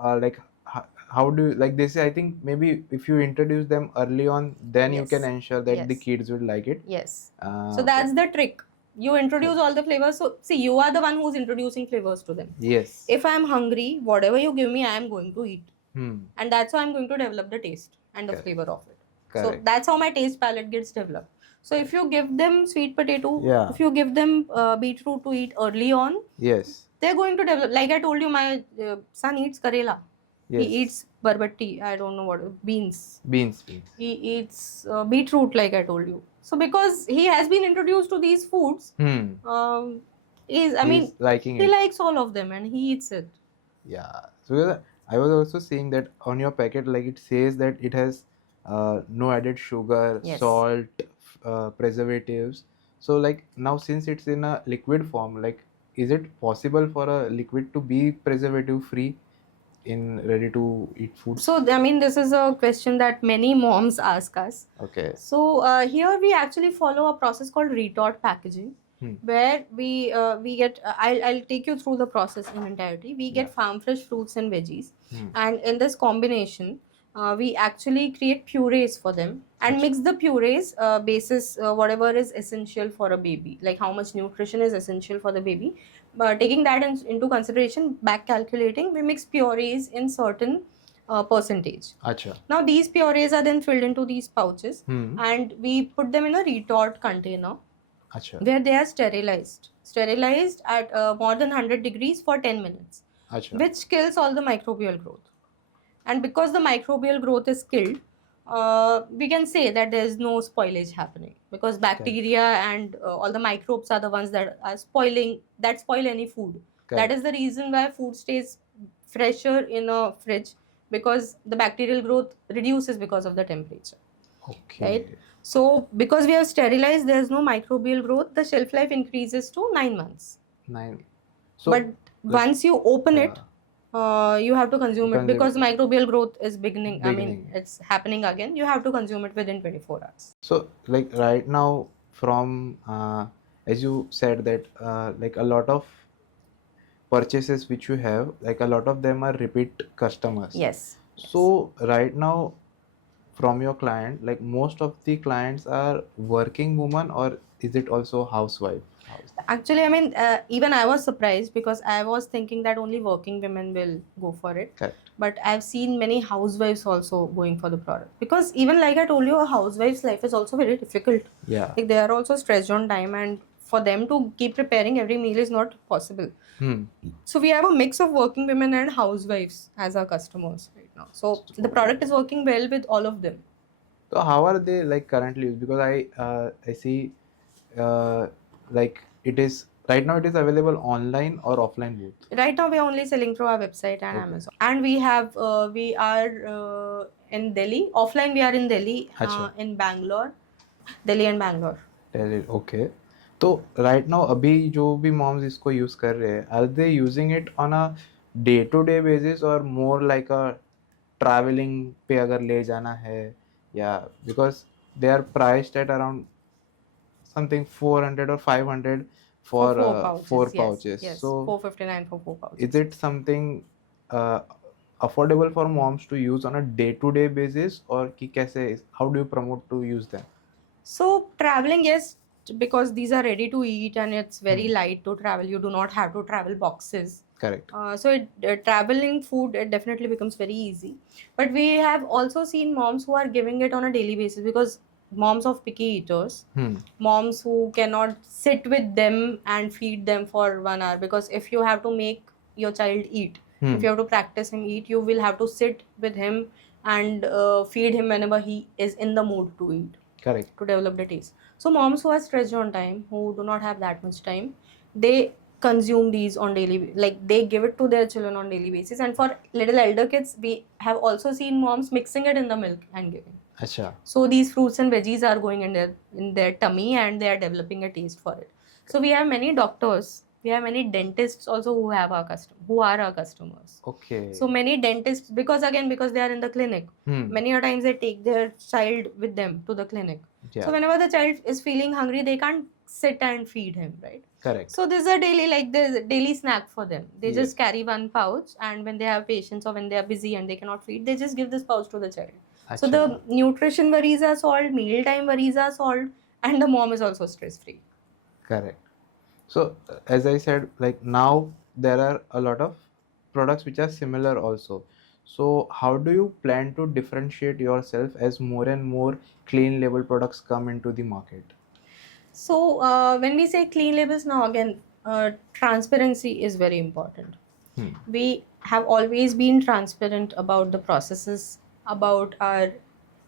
how do you, like this? I think maybe if you introduce them early on, then you can ensure that the kids would like it. Yes. So that's the trick. You introduce all the flavors. So see, you are the one who's introducing flavors to them. Yes. If I'm hungry, whatever you give me, I am going to eat. And that's how I'm going to develop the taste and the flavor of it. So that's how my taste palette gets developed. So if you give them sweet potato, if you give them beetroot to eat early on, yes, they're going to develop. Like I told you, my son eats karela. He Yes. eats barbati, I don't know what, beans. Beans. He eats beetroot, like I told you. So because he has been introduced to these foods, Hmm. I mean, He's liking he it. likes all of them and he eats it. Yeah. So I was also seeing that on your packet, like it says that it has no added sugar, Yes. salt, preservatives. So like now since it's in a liquid form, like is it possible for a liquid to be preservative free in ready to eat foods? So I mean, this is a question that many moms ask us. Okay. So here we actually follow a process called retort packaging, Hmm. where we get. I'll take you through the process in entirety. We get Yeah. farm fresh fruits and veggies, Hmm. and in this combination, we actually create purees for them and Achha. mix the purees basis whatever is essential for a baby, like how much nutrition is essential for the baby. But taking that into consideration, back calculating, we mix purees in certain percentage. Acha. Now these purees are then filled into these pouches, Hmm. and we put them in a retort container Acha. where they are sterilized at more than 100 degrees for 10 minutes, Acha. which kills all the microbial growth. And because the microbial growth is killed, we can say that there is no spoilage happening, because bacteria and all the microbes are the ones that are spoil any food. That Correct. is the reason why food stays fresher in a fridge, because the bacterial growth reduces because of the temperature. Okay. Right. So because we have sterilized, there is no microbial growth, the shelf life increases to 9 months. 9. So But like, once you open it, yeah. you have to consume it, Consume because it. microbial growth is beginning. I mean, Beginning. it's happening again. You have to consume it within 24 hours. So like right now from as you said that like a lot of purchases which you have, like a lot of them are repeat customers. Yes. So right now from your client, like most of the clients are working woman, or is it also housewife? Actually, I mean, even I was surprised, because I was thinking that only working women will go for it. Correct. But I've seen many housewives also going for the product, because even like I told you, a housewife's life is also very difficult. Yeah. Like they are also stressed on time, and for them to keep preparing every meal is not possible. Hmm. So we have a mix of working women and housewives as our customers right now. So the product is working well with all of them. So how are they like currently used? Because I see like it is right now it is available online or offline both. Right now we are only selling through our website and Okay. Amazon. And we are in Delhi. Offline we are in Delhi, Acha. in Bangalore, Delhi and Bangalore. Okay तो right now अभी जो भी moms इसको use कर रहे हैं, are they using it on a day to day basis और more like a travelling पे अगर ले जाना है, या because they are priced at around something 400 or 500 for four 4 pouches. Yes, pouches. yes. So 459 for 4 pouches. is it something affordable for moms to use on a day to day basis, or कि कैसे, how do you promote to use them? So traveling, yes, because these are ready to eat and it's very light to travel. You do not have to travel boxes. Correct. So traveling food, it definitely becomes very easy. But we have also seen moms who are giving it on a daily basis, because moms of picky eaters, moms who cannot sit with them and feed them for 1 hour, because if you have to make your child eat, if you have to practice him eat, you will have to sit with him and feed him whenever he is in the mood to eat. Correct. To develop the taste. So moms who are stretched on time, who do not have that much time, they consume these on daily, like they give it to their children on daily basis. And for little elder kids, we have also seen moms mixing it in the milk and giving. Acha. So these fruits and veggies are going in their tummy, and they are developing a taste for it. So we have many doctors, we have many dentists also who are our customers. Okay. So many dentists, because they are in the clinic, many a times they take their child with them to the clinic. Yeah. So whenever the child is feeling hungry, they can't sit and feed him, right? Correct. So this is a daily snack for them. They Yes. just carry one pouch, and when they have patients or when they are busy and they cannot feed, they just give this pouch to the child. So Acha. the nutrition worries are solved, mealtime worries are solved, and the mom is also stress free. Correct. So as I said, like now there are a lot of products which are similar also. So how do you plan to differentiate yourself as more and more clean label products come into the market? So when we say clean labels, now again, transparency is very important. We have always been transparent about the processes, about our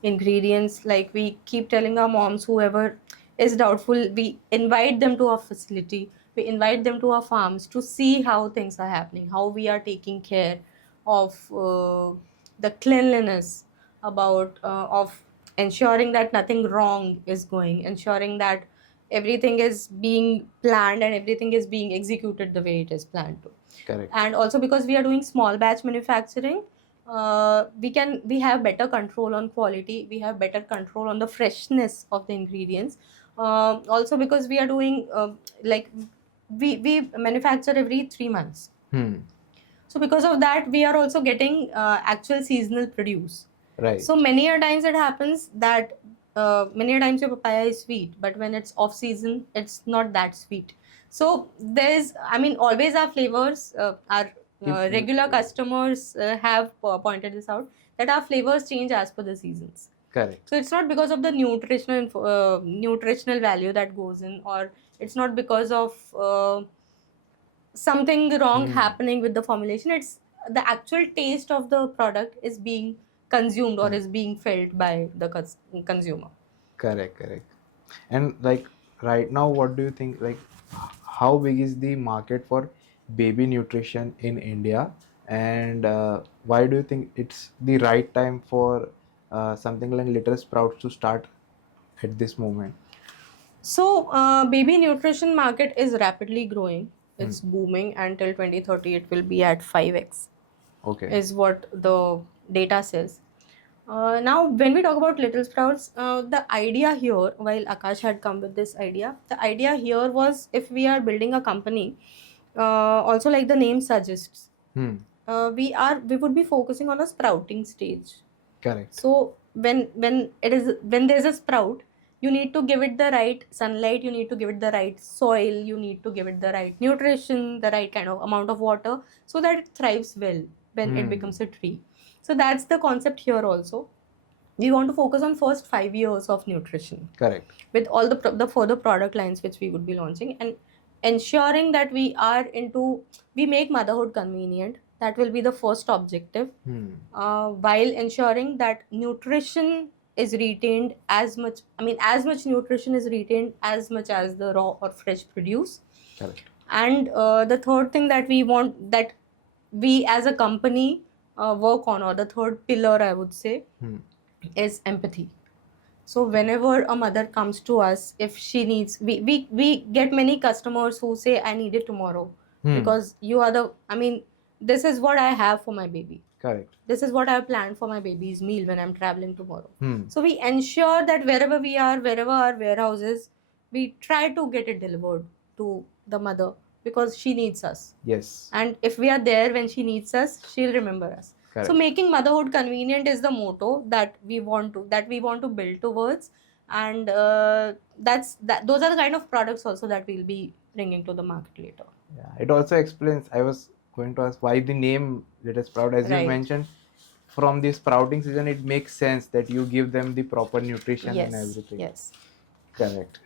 ingredients. Like we keep telling our moms, whoever is doubtful, we invite them to our facility, we invite them to our farms to see how things are happening, how we are taking care of the cleanliness, about of ensuring that nothing wrong is going, ensuring that everything is being planned and everything is being executed the way it is planned to. Correct. And also because we are doing small batch manufacturing, we have better control on quality, we have better control on the freshness of the ingredients. Also because we are doing like we manufacture every 3 months, Hmm. so because of that we are also getting actual seasonal produce. Right. So many a times it happens that many a times your papaya is sweet, but when it's off season, it's not that sweet. So there's, I mean, always our flavors, our regular customers have pointed this out, that our flavors change as per the seasons. Correct. So it's not because of the nutritional value that goes in, or it's not because of something wrong happening with the formulation. It's the actual taste of the product is being consumed or is being felt by the consumer. Correct, correct. And like right now, what do you think? Like, how big is the market for baby nutrition in India? And why do you think it's the right time for something like Little Sprouts to start at this moment? So baby nutrition market is rapidly growing, it's booming. Until 2030 it will be at 5x, Okay. is what the data says. Now, when we talk about Little Sprouts, the idea here, while Akash had come with this idea, the idea here was, if we are building a company, also like the name suggests, Hmm. we would be focusing on a sprouting stage. Correct. So when there's a sprout, you need to give it the right sunlight, you need to give it the right soil, you need to give it the right nutrition, the right kind of amount of water, so that it thrives well when it becomes a tree. So that's the concept here also. We want to focus on first 5 years of nutrition Correct. with all the further product lines which we would be launching, and ensuring that we make motherhood convenient. That will be the first objective, while ensuring that nutrition is retained as much nutrition is retained as much as the raw or fresh produce. Correct. And the third thing that we want, that we as a company work on, or the third pillar I would say, is empathy. So whenever a mother comes to us, if she needs, we get many customers who say, I need it tomorrow, because you are the, I mean, this is what I have for my baby. Correct. This is what I have planned for my baby's meal when I'm traveling tomorrow. So we ensure that wherever we are, wherever our warehouse is, we try to get it delivered to the mother, because she needs us. Yes. And if we are there when she needs us, she'll remember us. Correct. So making motherhood convenient is the motto that we want to build towards. And those are the kind of products also that we'll be bringing to the market later. Yeah, it also explains. I was going to ask why the name Little Sprout, as you Right. mentioned, from the sprouting season, it makes sense that you give them the proper nutrition and everything. Yes. Correct.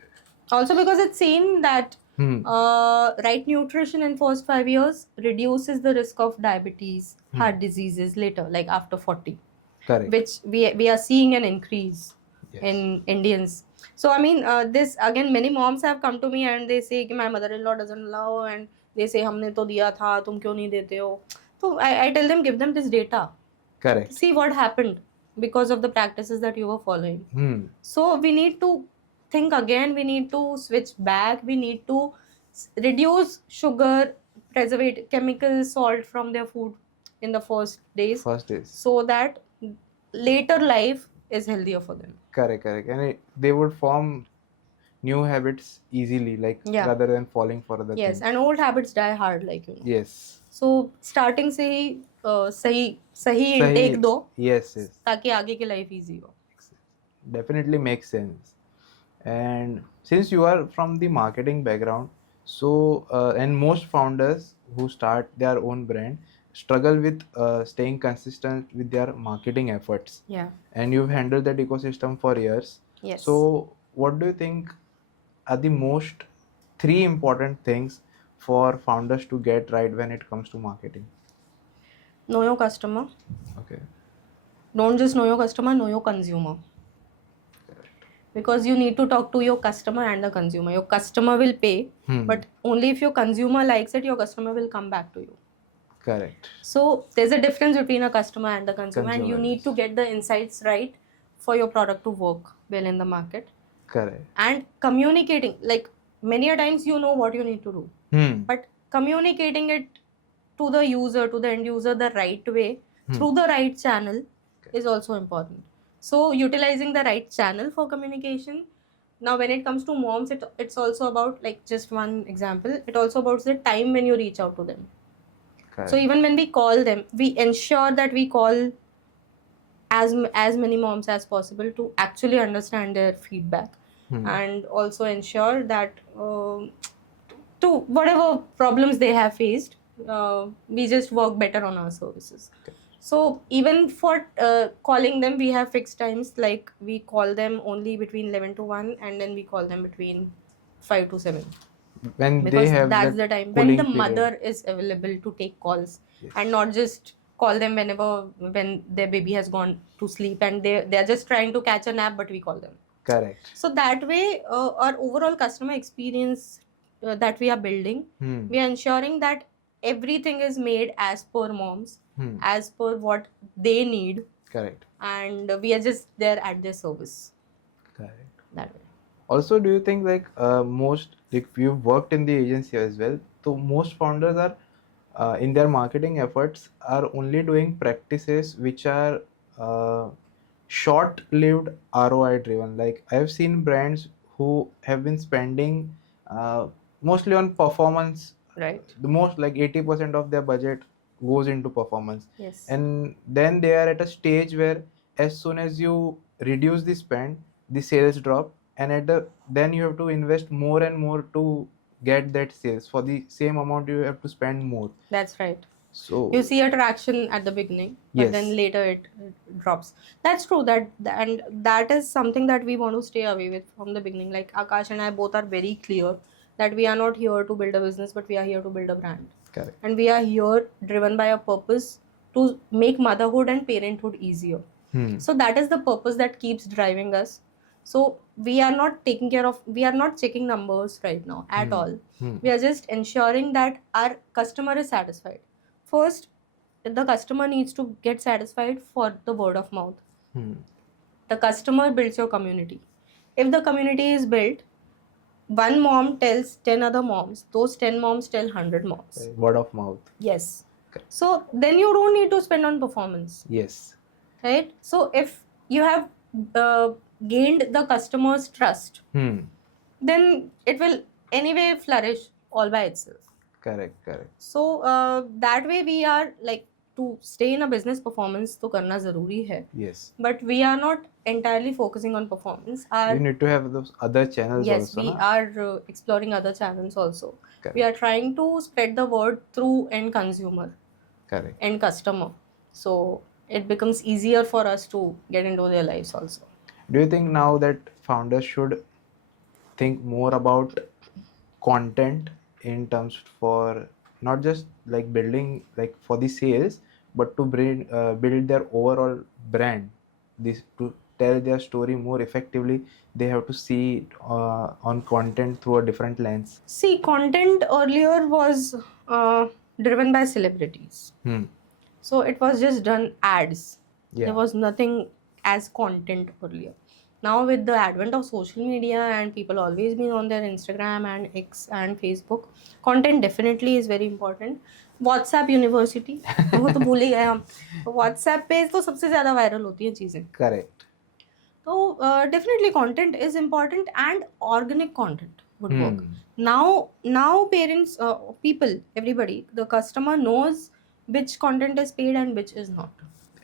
Also because it's seen that right nutrition in first 5 years reduces the risk of diabetes, heart diseases later, like after 40. Correct. Which we are seeing an increase Yes. in Indians. So I mean, this again, many moms have come to me and they say कि my mother-in-law doesn't allow, and they say हमने तो दिया था, तुम क्यों नहीं देते हो? So I tell them, give them this data. Correct. See what happened because of the practices that you were following. So we need to think again. We need to switch back. We need to reduce sugar, preservative, chemical, salt from their food in the first days, so that later life is healthier for them. Correct, correct. And they would form new habits easily, like rather than falling for other things. And old habits die hard, like you know. Yes. So starting से ही सही intake दो. Yes, yes. ताकि आगे की life easy हो. Definitely makes sense. And since you are from the marketing background, so and most founders who start their own brand struggle with staying consistent with their marketing efforts. Yeah. And you've handled that ecosystem for years. Yes. So what do you think are the most 3 important things for founders to get right when it comes to marketing? Know your customer. Okay. Don't just know your customer, know your consumer. Because you need to talk to your customer and the consumer. Your customer will pay, but only if your consumer likes it, your customer will come back to you. Correct. So there's a difference between a customer and the consumer, and you Consumer, need to yes. get the insights right for your product to work well in the market. Correct. And communicating, like many a times you know what you need to do, but communicating it to the user, to the end user, the right way through the right channel is also important. So utilizing the right channel for communication. Now when it comes to moms, it's also about, like, just one example, it also about the time when you reach out to them. Correct. So even when we call them, we ensure that we call as many moms as possible to actually understand their feedback, and also ensure that to whatever problems they have faced, we just work better on our services. So even for calling them, we have fixed times, like we call them only between 11 to 1, and then we call them between 5 to 7, When they because have that's that the time when the cooling period. mother is available to take calls. Yes. And not just call them when their baby has gone to sleep and they're just trying to catch a nap, but we call them. Correct. So that way, our overall customer experience that we are building, we are ensuring that everything is made as per moms, as per what they need, Correct. and we are just there at their service. Correct. That way. Also, do you think like most, like you've worked in the agency as well, so most founders are in their marketing efforts are only doing practices which are short-lived ROI driven. Like I've seen brands who have been spending mostly on performance. Right. The most, like 80% of their budget goes into performance. Yes. And then they are at a stage where as soon as you reduce the spend, the sales drop, and then you have to invest more and more to get that sales. For the same amount you have to spend more. That's right. So You see a traction at the beginning, but yes, then later it drops. That's true. And that is something that we want to stay away with from the beginning. Like Akash and I both are very clear that we are not here to build a business, but we are here to build a brand. correct. And we are here driven by a purpose to make motherhood and parenthood easier. So that is the purpose that keeps driving us. So we are not checking numbers right now at all. We are just ensuring that our customer is satisfied. First, the customer needs to get satisfied for the word of mouth. The customer builds your community. If the community is built, one mom tells 10 other moms, those 10 moms tell 100 moms. Word of mouth. Yes. So then you don't need to spend on performance. Yes. Right? So if you have gained the customer's trust, then it will anyway flourish all by itself. Correct. So that way we are like, to stay in a business, performance to karna zaruri hai. Yes. But we are not entirely focusing on performance. You need to have those other channels Yes, also. we are exploring other channels also. Correct. We are trying to spread the word through end consumer. Correct. End customer. So it becomes easier for us to get into their lives also. Do you think now that founders should think more about content in terms for not just like building like for the sales, but to build their overall brand, this to tell their story more effectively, they have to see it on content through a different lens? See, content earlier was driven by celebrities. So it was just done ads. Yeah. There was nothing as content earlier. Now with the advent of social media and people always being on their Instagram and X and Facebook, content definitely is very important. WhatsApp University, वो तो भूल ही गए हम. WhatsApp पे तो सबसे ज़्यादा viral होती हैं चीज़ें. Correct. So definitely content is important, and organic content would work. Now parents, people, everybody, the customer knows which content is paid and which is not.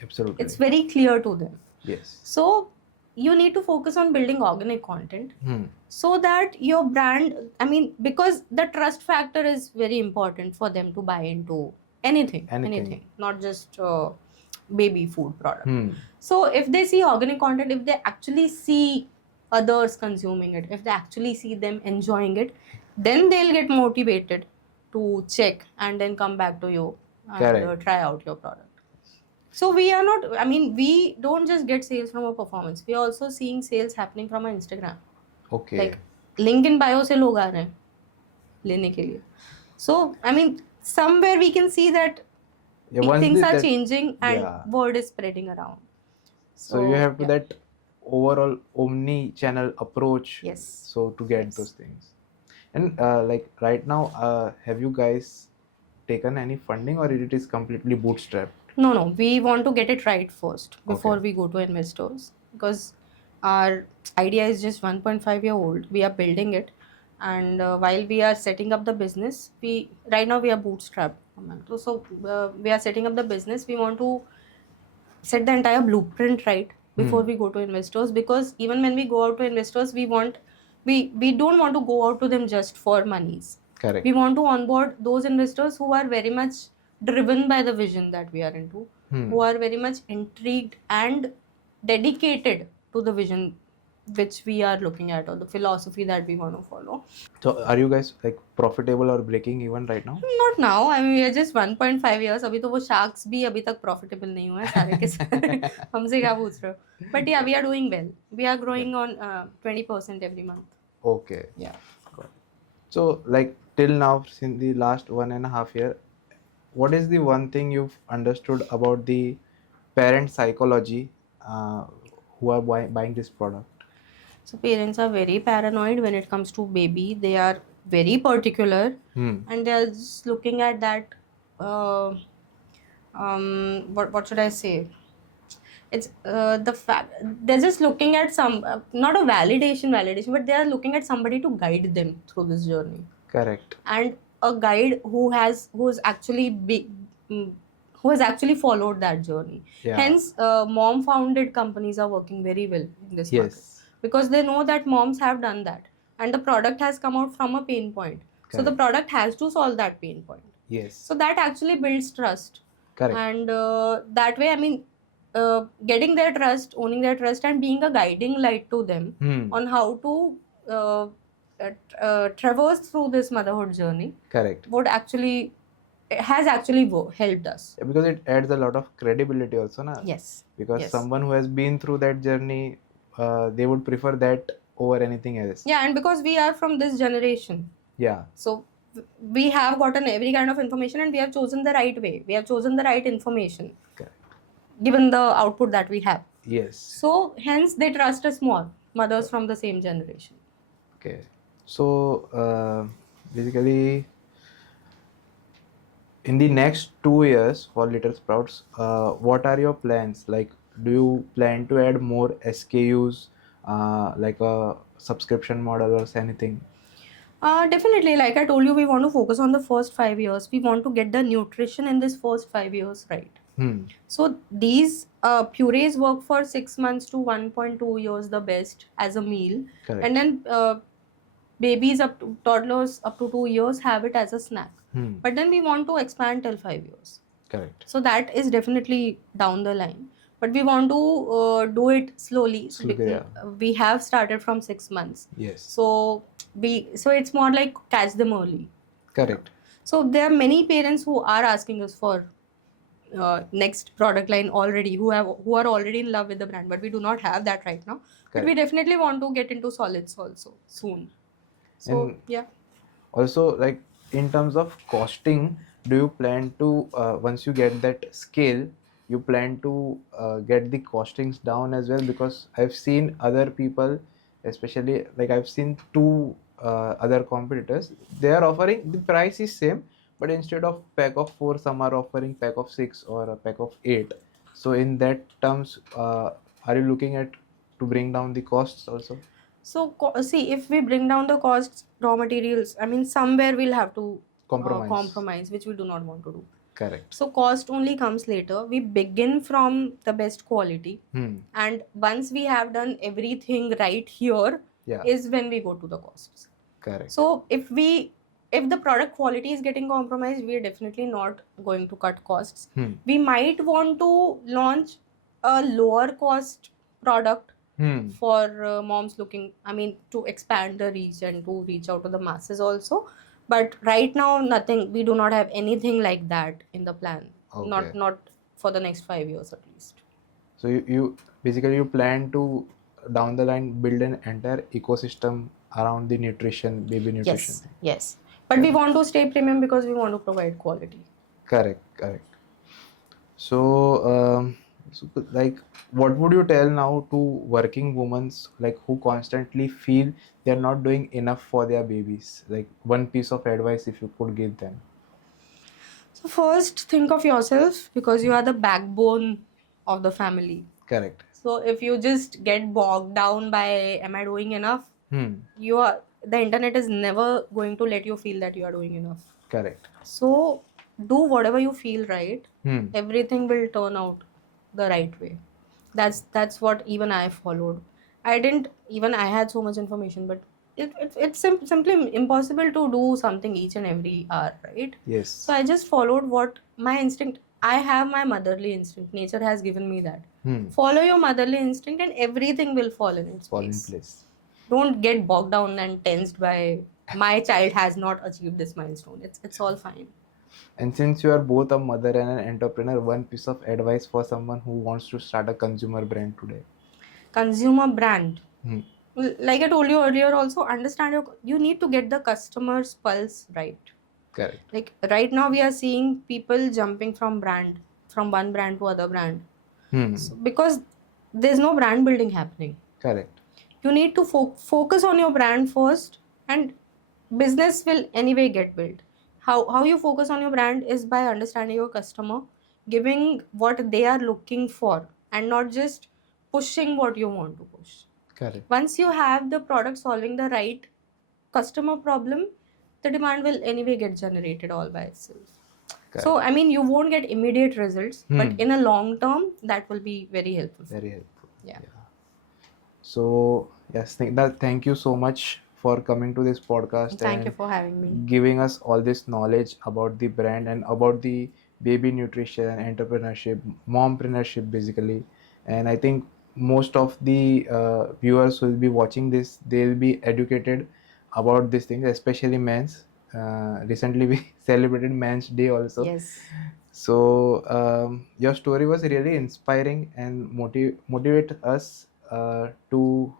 Absolutely. It's very clear to them. Yes. So you need to focus on building organic content so that your brand, because the trust factor is very important for them to buy into anything, not just baby food product. So if they see organic content, if they actually see others consuming it, if they actually see them enjoying it, then they'll get motivated to check and then come back to you and try out your product. So we are not, I mean, we don't just get sales from our performance, we are also seeing sales happening from our Instagram. Okay. Like LinkedIn bio से लोग आ रहे हैं लेने के लिए. So I mean, somewhere we can see that Yeah, once things are that, changing and yeah. word is spreading around. So you have to yeah. that overall omni-channel approach. Yes. So to get Yes. those things. And like right now, have you guys taken any funding or it is completely bootstrapped? No, we want to get it right first before Okay. we go to investors, because our idea is just 1.5 year old. We are building it, and while we are setting up the business, we right now we are bootstrapped. So we are setting up the business. We want to set the entire blueprint right before we go to investors, because even when we go out to investors, we don't want to go out to them just for monies. Correct. We want to onboard those investors who are very much driven by the vision that we are into, who are very much intrigued and dedicated to the vision which we are looking at, or the philosophy that we want to follow. So are you guys like profitable or breaking even right now? Not now. I mean, we are just 1.5 years. अभी तो वो sharks भी अभी तक profitable नहीं हुए हैं सारे के सारे. हमसे क्या पूछ रहे हो? But yeah, we are doing well. We are growing on 20% every month. Okay. Yeah. Got it. So like till now, since the last 1.5 year, what is the one thing you've understood about the parent psychology who are buying this product? So parents are very paranoid when it comes to baby. They are very particular, and they are just looking at that. What should I say? It's the fact they're just looking at some not a validation, but they are looking at somebody to guide them through this journey. Correct. And a guide who's actually who has actually followed that journey. Yeah. Hence mom founded companies are working very well in this market, because they know that moms have done that, and the product has come out from a pain point. So the Correct. product has to solve that pain point. Yes. So that actually builds trust. Correct. And that way, I mean, getting their trust, owning their trust, and being a guiding light to them on how to traverse through this motherhood journey Correct. would actually has actually helped us. Yeah, because it adds a lot of credibility also, na? Yes. Because Yes. someone who has been through that journey, they would prefer that over anything else. Yeah, and because we are from this generation, Yeah. so we have gotten every kind of information, and we have chosen the right way. We have chosen the right information. Correct. Given the output that we have. Yes. So hence they trust us more, mothers from the same generation. Okay. So basically, in the next 2 years for Little Sprouts, what are your plans? Like, do you plan to add more SKUs, like a subscription model or anything? Definitely, like I told you, we want to focus on the first 5 years. We want to get the nutrition in this first 5 years right. So these purees work for 6 months to 1.2 years the best as a meal. Correct. And then babies up to toddlers up to 2 years have it as a snack. But then we want to expand till 5 years. Correct. So that is definitely down the line. But we want to do it slowly. Slowly, yeah. We have started from 6 months. Yes. So it's more like catch them early. Correct. So there are many parents who are asking us for next product line already, who are already in love with the brand, but we do not have that right now. But we definitely want to get into solids also soon. So And yeah. Also, like in terms of costing, do you plan to once you get that scale, you plan to get the costings down as well? Because I've seen other people, especially like I've seen two other competitors, they are offering the price is same, but instead of pack of 4, some are offering pack of 6 or a pack of 8. So in that terms, are you looking at to bring down the costs also? So see, if we bring down the costs, raw materials, I mean, somewhere we'll have to compromise, which we do not want to do. Correct. So cost only comes later. We begin from the best quality, and once we have done everything right here, is when we go to the costs. Correct. So if the product quality is getting compromised, we are definitely not going to cut costs. We might want to launch a lower cost product for moms looking, I mean, to expand the reach and to reach out to the masses also. But right now, nothing. We do not have anything like that in the plan. Okay. Not for the next 5 years at least. So you basically you plan to down the line build an entire ecosystem around the nutrition, baby nutrition. Yes. But we want to stay premium because we want to provide quality. Correct. So, like, what would you tell now to working women like who constantly feel they're not doing enough for their babies? Like one piece of advice if you could give them. So first, think of yourself because you are the backbone of the family. Correct. So if you just get bogged down by am I doing enough, the internet is never going to let you feel that you are doing enough. Correct. So do whatever you feel right. Hmm. Everything will turn out the right way. That's what even I followed. I didn't even I had so much information, but it's simply impossible to do something each and every hour, right? Yes. So I just followed what my instinct. I have my motherly instinct. Nature has given me that. Follow your motherly instinct, and everything will fall in its Fall in place. place. Don't get bogged down and tensed by my child has not achieved this milestone. It's all fine. And since you are both a mother and an entrepreneur, one piece of advice for someone who wants to start a consumer brand today. Consumer brand. Hmm. Like I told you earlier, also understand you need to get the customer's pulse right. Correct. Like right now, we are seeing people jumping from one brand to other brand. So, because there's no brand building happening. Correct. You need to focus on your brand first, and business will anyway get built. How you focus on your brand is by understanding your customer, giving what they are looking for, and not just pushing what you want to push. Correct. Once you have the product solving the right customer problem, the demand will anyway get generated all by itself. Correct. So I mean, you won't get immediate results, but in a long term, that will be very helpful. Very helpful. Yeah. So yes, thank you so much for coming to this podcast. Thank you for having me. Giving us all this knowledge about the brand and about the baby nutrition, entrepreneurship, mompreneurship basically. And I think most of the viewers will be watching this, they'll be educated about these things, especially men's. Recently we celebrated Men's Day also. Yes. So your story was really inspiring and motivate us to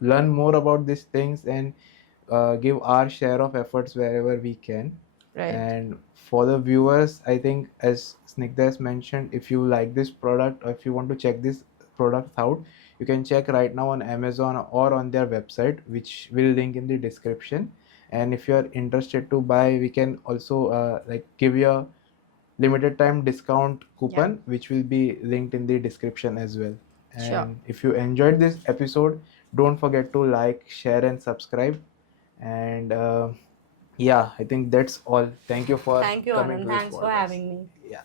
learn more about these things and give our share of efforts wherever we can. Right. And for the viewers, I think as Snigdha has mentioned, if you like this product or if you want to check this product out, you can check right now on Amazon or on their website, which will link in the description. And if you are interested to buy, we can also like give you a limited time discount coupon, which will be linked in the description as well. And Sure. if you enjoyed this episode, don't forget to like, share and subscribe. And yeah, I think that's all. Thank you for Thank you, coming Anand. to this Thanks for podcast. having me. Yeah.